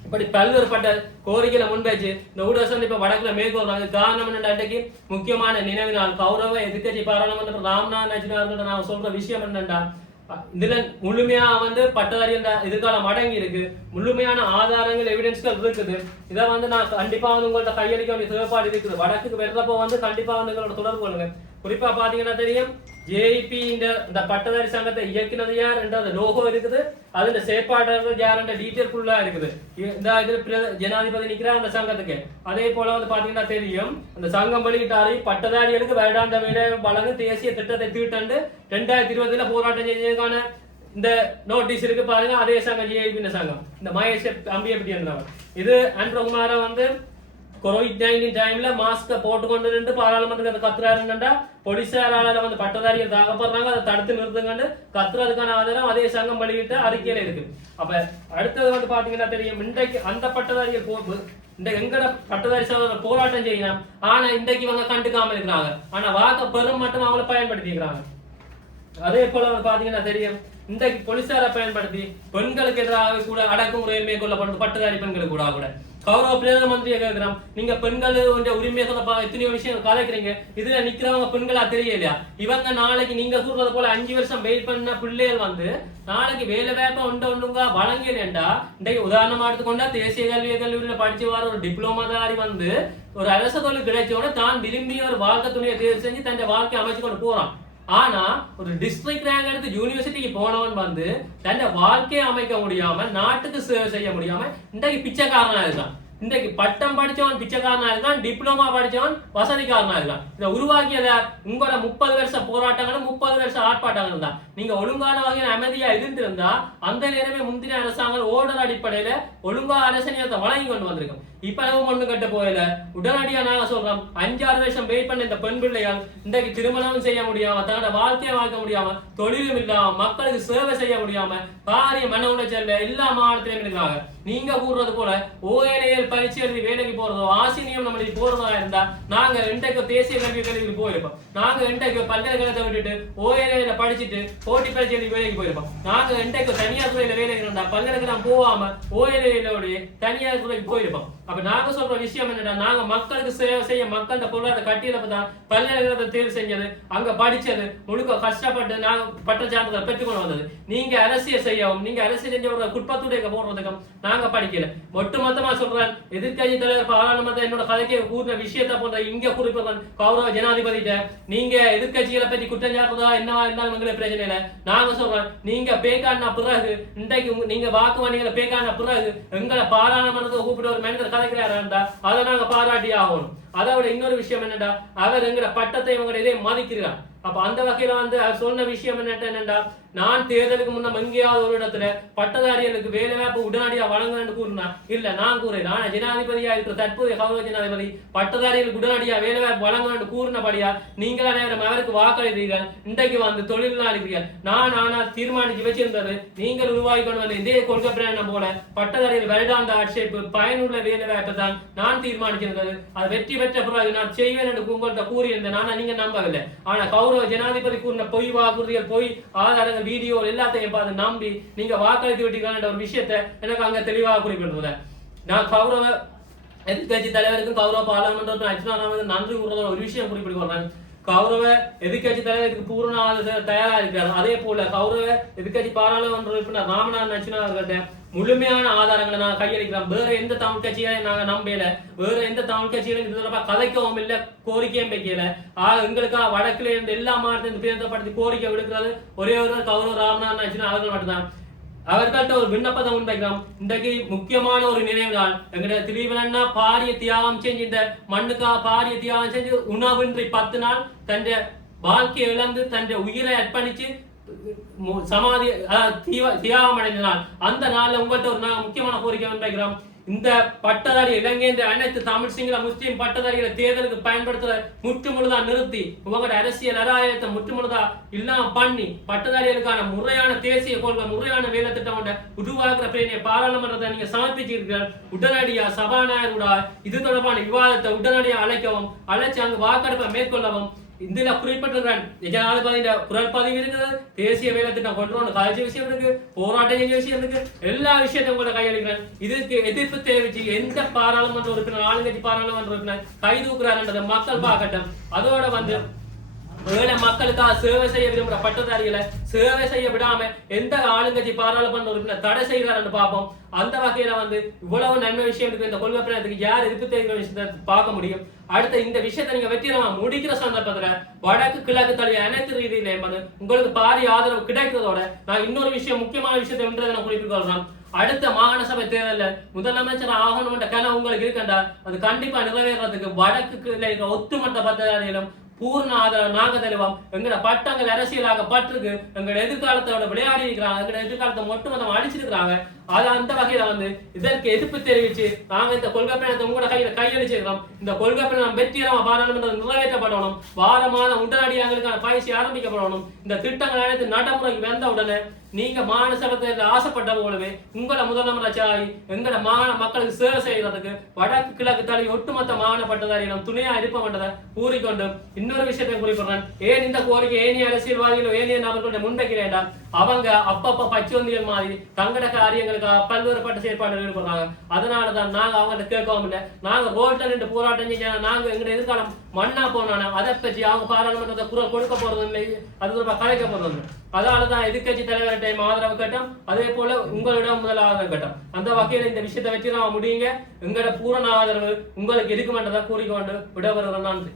இப்படி பல்வேறுபட்ட கோரிக்கைகளை முன்வைச்சு இந்த ஊடகம் இப்ப வடக்குல மேற்கொள்றாங்க. காரணம் என்னண்டாக்கு முக்கியமான நினைவு நாள் கௌரவ எதிர்கட்சி பாராளுமன்ற ராமநாதன் அச்சுனார் நான் சொல்ற விஷயம் என்னண்டா, இதுல முழுமையா வந்து பட்டதாரிகள் எதிர்காலம் அடங்கி இருக்கு, முழுமையான ஆதாரங்கள் எவிடன்ஸ்கள் இருக்குது. இதை வந்து நான் கண்டிப்பா வந்து உங்கள்ட்ட கையளிக்க வேண்டிய தேவைப்பாடு இருக்குது. வடக்குக்கு வெறப்போ வந்து கண்டிப்பா வந்து எங்களோட தொடர்பு கொள்ளுங்க. குறிப்பா பாத்தீங்கன்னா தெரியும், ஜேபி இந்த பட்டதாரி சங்கத்தை இயக்கினது யார் என்ற லோகோ இருக்குது, அதுல செயற்பாட்டாளர்கள் யார் என்ற டீட்டெயில் ஃபுல்லா இருக்குது. இந்த இதுல ஜனாதிபதி நிக்கிறார் அந்த சங்கத்துக்கு. அதே போல வந்து பாத்தீங்கன்னா தெரியும், அந்த சங்கம் வெளியிட்டாரு பட்டதாரிகளுக்கு வருடாந்த வேலை வழங்கும் தேசிய திட்டத்தை தீட்டண்டு 2020 போராட்டம் செய்ததுக்கான இந்த நோட்டீஸ் இருக்கு பாருங்க. அதே சங்கம் ஜேபி சங்கம் இந்த மகேஷ் அம்பியப்பட்டி என்றவர். இது அன்றகுமார வந்து COVID-19 டைம்ல மாஸ்க போட்டுக்கொண்டு நின்று பாராளுமன்றத்தில் கத்துறாருன்னா போலீசாரால வந்து பட்டதாரிகள் தாக்கப்படுறாங்க, அதை தடுத்து நிறுத்துங்கன்னு கத்துறதுக்கான ஆதாரம் அதே சங்கம் வெளியிட்ட அறிக்கையில இருக்கு. அப்ப அடுத்தது வந்து பாத்தீங்கன்னா தெரியும், இன்றைக்கு அந்த பட்டதாரிகள் இந்த எங்கட பட்டதாரி சகோதரர் போராட்டம் செய்யலாம், ஆனா இன்றைக்கு இவங்க கண்டுக்காம இருக்கிறாங்க. ஆனா வாக்க பெரும் மட்டும் அவங்கள பயன்படுத்திக்கிறாங்க. அதே போல பாத்தீங்கன்னா தெரியும், இன்றைக்கு போலீசாரை பயன்படுத்தி பெண்களுக்கு எதிராக கூட அடக்குமுறையில் மேற்கொள்ளப்படுறது பட்டதாரி பெண்களுக்கு கூட கௌரவ பிரதம மந்திரியை கேட்கிறோம், நீங்க பெண்கள் உரிமையை எத்தனையோ விஷயம் கலைக்கிறீங்க, இதுல நிக்கிறவங்க பெண்களா தெரியலையா? இவங்க நாளைக்கு நீங்க சொல்றது போல 5 வருஷம் வெயிட் பண்ண பிள்ளைகள் நாளைக்கு வேலை வேப்ப ஒன்றுங்க வழங்கலேண்டா. இன்றைக்கு உதாரணமா எடுத்துக்கொண்டா தேசிய கல்லூரியில படிச்சு வர ஒரு டிப்ளோமாதாரி ஒரு அரச தொழில் கிடைச்சோட தான் விரும்பிய ஒரு வாழ்க்கை துணையை தேர்வு செஞ்சு தன் வாழ்க்கையை அமைச்சு கொண்டு போறான். ஆனா ஒரு டிஸ்ட்ரிக்ட் ரேங்க் எடுத்து யூனிவர்சிட்டிக்கு போனவன் தன் வாழ்க்கையை அமைக்க முடியாம நாட்டுக்கு சேவை செய்ய முடியாம இன்றைக்கு பிச்சைக்காரனா இருக்கான். இன்றைக்கு பட்டம் படிச்சவன் பிச்சைக்காரனா இருக்கான், டிப்ளமா படிச்சவன் வசதிக்காரனா இருக்கான். இதை உருவாக்கியத உங்களோட 30 வருஷ போராட்டங்களும் 30 வருஷ ஆர்ப்பாட்டங்களும் தான். நீங்க ஒழுங்கான வகையில் அமைதியா இருந்திருந்தா அந்த நேரமே முந்தின அரசாங்கம் ஓர்டர் அடிப்படையில ஒழுங்கா அரசனியத்தை வழங்கி கொண்டு வந்திருக்கும். இப்ப ஒண்ணு கட்ட போயில உடனடியா நாங்க சொல்றோம் 5-6 வருஷம் வெயிட் பண்ண இந்த பெண் பிள்ளைகள் இன்றைக்கு திருமணம் செய்ய முடியாம, தன்னோட வாழ்க்கையை வாழ்க்க முடியாம, தொழிலும் இல்லாம, மக்களுக்கு சேவை செய்ய முடியாம, பாரிய மன உளைச்சல்ல எல்லா மாநிலத்திலும் இருக்காங்க. நீங்க கூறுறது போல ஓஏஏஎல் பரீட்சை எழுதி வேலைக்கு போறதோ ஆசிரியம் நம்மளுக்கு போறதா இருந்தா நாங்க இன்றைக்கு தேசிய கல்விக்கு போயிருப்போம். நாங்க இன்றைக்கு பல்கலைக்கழகத்தை விட்டுட்டு ஓஏஏல படிச்சுட்டு போட்டி பரீட்சை எழுதி வேலைக்கு போயிருப்போம். நாங்க இன்றைக்கு தனியார் துறையில வேலைக்கு இருந்தா பல்கலைக்கழகம் போகாம ஓஏஏலோடைய தனியார் துறைக்கு போயிருப்போம். அப்ப நாங்க சொல்ற விஷயம் என்னன்னா, நாங்க மக்களுக்கு சேவை செய்ய மக்கள்கிட்ட பொருளாதார கட்டியளப்பு தான் பல்கலைக்கழகத்தை தேர்வு செஞ்சது, அங்க படிச்சது, முழுக்க கஷ்டப்பட்டு நாங்க பட்ட சான்றிதழ் பெற்றுக்கொண்டு வந்தது. நீங்க அரசியல் செய்யவும், நீங்க அரசியல் செஞ்ச ஒரு குட்பத்துடைய போடுறதுக்கும் நாங்க படிக்கல. ஒட்டுமொத்தமா சொல்றேன், எதிர்கட்சி தலைவர் பாராளுமன்ற என்னோட கதைக்கு கூறின விஷயத்தை போன்ற இங்க குறிப்பிடுறேன். கௌரவ ஜனாதிபதிட்ட நீங்க எதிர்கட்சிகளை பற்றி குற்றம் சாட்டுறதா என்னவா இருந்தாலும் எங்களுக்கு பிரச்சனை இல்லை. நாங்க சொல்றேன், நீங்க பேக்கான பிறகு இன்றைக்கு நீங்க வாக்கு வணிகளை பேக்கான பிறகு எங்களை பாராளுமன்றத்தை கூப்பிட்டு ஒரு மனிதர் கதைக்கிறாரா அதை நாங்க பாராட்டி ஆகணும். அதை விட இன்னொரு விஷயம் என்னடா, அவர் எங்கட பட்டத்தை இவங்க இதே மதிக்கிறார். அப்ப அந்த வகையில அவர் சொன்ன விஷயம் என்னடா, நான் தேர்தலுக்கு முன்ன எங்கேயாவது ஒரு இடத்துல பட்டதாரிகளுக்கு வேலை வாய்ப்பு உடனடியா வழங்கணும்னு கூறினா இல்ல, நான் கூறேன், நான் ஜனாதிபதியா இருக்கிற தற்போதைய கௌரவ ஜனாதிபதி பட்டதாரிகளுக்கு உடனடியா வேலை வாய்ப்பு வழங்கணும்னு கூறினபடியா நீங்களா நேரம் அவருக்கு வாக்களித்தீர்கள். இன்றைக்கு தொழிலாளிகள் ஆனா தீர்மானிச்சு வச்சிருந்தது நீங்கள் உருவாக்கி கொண்டு வந்த இதே கொள்கை பிரயாணம் போல பட்டதாரிகள் வருடாந்த ஆட்சேர்ப்பு பயனுள்ள வேலை வாய்ப்பு தான் நான் தீர்மானிச்சிருந்தது. அது வெற்றி பெற்ற பிறகு நான் செய்வேன் என்று உங்கள்கிட்ட கூறியிருந்தேன். ஆனா நீங்க நம்பவில்லை. ஆனா கௌரவ ஜனாதிபதி கூறின பொய் வாக்குறுதிகள், பொய் ஆதாரங்கள், வீடியோ எல்லாத்தையும் பார்த்து நம்பி நீங்க வாக்களித்து விட்டீங்கன்ற ஒரு விஷயத்தை எனக்கு அங்க தெளிவாக குறிப்பிடுறேன். நான் கௌரவ எதிர்கட்சி தலைவருக்கும் கௌரவ பாராளுமன்ற அர்ச்சனா நன்றி கூறுறத ஒரு விஷயம் குறிப்பிடுறேன். கௌரவ எதிர்கட்சி தலைவருக்கு பூர்ண தயாரா இருக்கிறார். அதே போல கௌரவ எதிர்கட்சி பாராளுமன்ற உறுப்பினர் ராமநாதன் அர்ச்சனா அவர்கிட்ட முழுமையான ஆதாரங்களை நாங்க கையளிக்கிறோம். வேற எந்த தமிழ் கட்சியையும் நாங்க நம்பல, வேற எந்த தமிழ் கட்சியிலும் இது தொடர்பாக கதைக்கவும் இல்லை, கோரிக்கையும் வைக்கல. எங்களுக்கா வடக்குல இருந்து எல்லா மாவட்டத்தையும் பிரேதப்படுத்தி கோரிக்கை விடுக்கிறது ஒரே ஒரு கௌரவ ராமநாதன் அர்ச்சனா அவர்கள் மட்டும்தான். அவர்கள்ட்ட ஒரு விண்ணப்பத்தை முன்வைக்கிறோம். இன்றைக்கு முக்கியமான ஒரு நினைவு நாள். எங்களுடைய திலீபனா பாரிய தியாகம் செஞ்சு இந்த மண்ணுக்கா பாரிய தியாகம் செஞ்சு உணவின்றி 10 நாள் தன் வாழ்க்கையை இழந்து தன் உயிரை அர்ப்பணிச்சு சமாதி தியாகம் அடைந்த நாள். அந்த நாள்ல உங்கள்கிட்ட ஒரு முக்கியமான கோரிக்கை முன்வைக்கிறோம். இந்த பட்டதாரி இலங்கை அனைத்து தமிழ் சிங்கள முஸ்லீம் பட்டதாரிகளை தேர்தலுக்கு பயன்படுத்துற முற்றுமுழுதா நிறுத்தி உங்களோட அரசியல் அராயத்தை முற்றுமுழுதா இல்லாம பண்ணி பட்டதாரிகளுக்கான முறையான தேசிய கொள்கை, முறையான வேலை திட்டம் உருவாக்குற பிரேனைய பாராளுமன்றத்தை நீங்க சமர்ப்பிச்சிருக்கிறார். உடனடியா சபாநாயகரோட இது தொடர்பான விவாதத்தை உடனடியாக அழைக்கவும், அழைச்சு அங்கு வாக்கெடுப்பை மேற்கொள்ளவும். இதுல குறிப்பிட்டிருக்கிறேன், ஜனாதிபதியோட குரல் பதிவு இருக்குது, தேசிய வேலை திட்டம் கொண்டு வந்து கலைச்ச விஷயம் இருக்கு, போராட்டம் செஞ்ச விஷயம் இருக்கு, எல்லா விஷயத்தையும் கூட கையளிக்கிறேன். இதுக்கு எதிர்ப்பு தெரிவிச்சு எந்த பாராளுமன்ற உறுப்பினர், ஆளுங்கட்சி பாராளுமன்ற உறுப்பினர் கைதூக்குறாருன்றதை மக்கள் பார்க்கட்டும். அதோட ஏழை மக்களுக்காக சேவை செய்ய விரும்புகிற பட்டதாரிகளை சேவை செய்ய விடாம எந்த ஆளுங்கட்சி பாராளுமன்ற உறுப்பினர் தடை செய்கிறார் பார்ப்போம். அந்த வகையில இவ்வளவு நன்மை விஷயம் இருக்கு. இந்த கொள்கை பிரயணத்துக்கு யார் எதிர்ப்பு தெரிவிக்கிற விஷயத்தை பார்க்க முடியும். அடுத்த இந்த விஷயத்தை நீங்க வெற்றிகரமா முடிக்கிற சந்தர்ப்பத்துல வடக்கு கிழக்கு தழுவிய அனைத்து ரீதியில உங்களுக்கு பாரிய ஆதரவு கிடைக்கிறதோட நான் இன்னொரு விஷயம், முக்கியமான விஷயத்தை வென்றதை நான் குறிப்பிட்டுக் அடுத்த மாகாண சபை தேர்தலில் முதலமைச்சர் ஆகணும் என்ற கனவு உங்களுக்கு இருக்கண்டா, அது கண்டிப்பா நிறைவேறதுக்கு வடக்கு ஒட்டுமொத்த பட்டதாரிகளும் பூர்ண ஆதரவு நாங்க தருவோம். எங்கட பட்டங்கள் அரசியலாக பட்டிருக்கு, எங்களோட எதிர்காலத்தோட விளையாடி இருக்கிறாங்க, எங்களோட எதிர்காலத்தை ஒட்டுமொத்தம் அடிச்சிருக்கிறாங்க. அது அந்த வகையில இதற்கு எதிர்ப்பு தெரிவிச்சு நாங்க இந்த கொள்கை பயணத்தை உங்களோட கையளிச்சிருக்கிறோம். இந்த கொள்கை பயணம் வெற்றிகரமா பாராளுமன்றம் நிறைவேற்றப்படணும். வாரமான உடனடியாங்களுக்கான பயிற்சி ஆரம்பிக்கப்படணும். இந்த திட்டங்கள் அனைத்து நடைமுறைக்கு வந்த உடனே நீங்க மாகாண சபை ஆசைப்பட்ட போலவே உங்களை முதலமைச்சராகி எங்கட மாகாண மக்களுக்கு சேவை செய்யறதுக்கு வடக்கு கிழக்கு தழுவி ஒட்டுமொத்த மாகாண பட்டதாரிகளும் துணையா இருப்ப வேண்டதை கூறிக்கொண்டு இன்னொரு விஷயத்தை குறிப்பிடுறேன். ஏன் இந்த கோரிக்கை ஏனைய அரசியல்வாதிகளோ ஏனைய நபர்களுடைய முன்வைக்கிறேன்டா அவங்க அப்பப்ப பச்சோந்திகள் மாதிரி தங்கட காரியங்களுக்கு பல்வேறுபட்ட செயற்பாடுகள் ஈடுபடுறாங்க. அதனாலதான் நாங்க அவங்கள்ட்ட கேட்கவும் இல்லை. நாங்க ரோட்ல நின்று போராட்டம் செஞ்சா நாங்க எங்க எதிர்காலம் மண்ணா போனோம். அதை பற்றி அவங்க பாராளுமன்றத்தை குரல் கொடுக்க போறது இல்லை, அது தொடர்பாக கலைக்க போறது. அதனாலதான் எதிர்கட்சி தலைவர்கிட்ட ஆதரவு கட்டம், அதே போல உங்களிடம் முதல் ஆதரவு கட்டம். அந்த வகையில இந்த விஷயத்தை வச்சு நான் முடியுங்க. எங்களோட பூரண ஆதரவு உங்களுக்கு இருக்குமென்றதை கூறிக்கொண்டு விட வருகிறேன். நன்றி.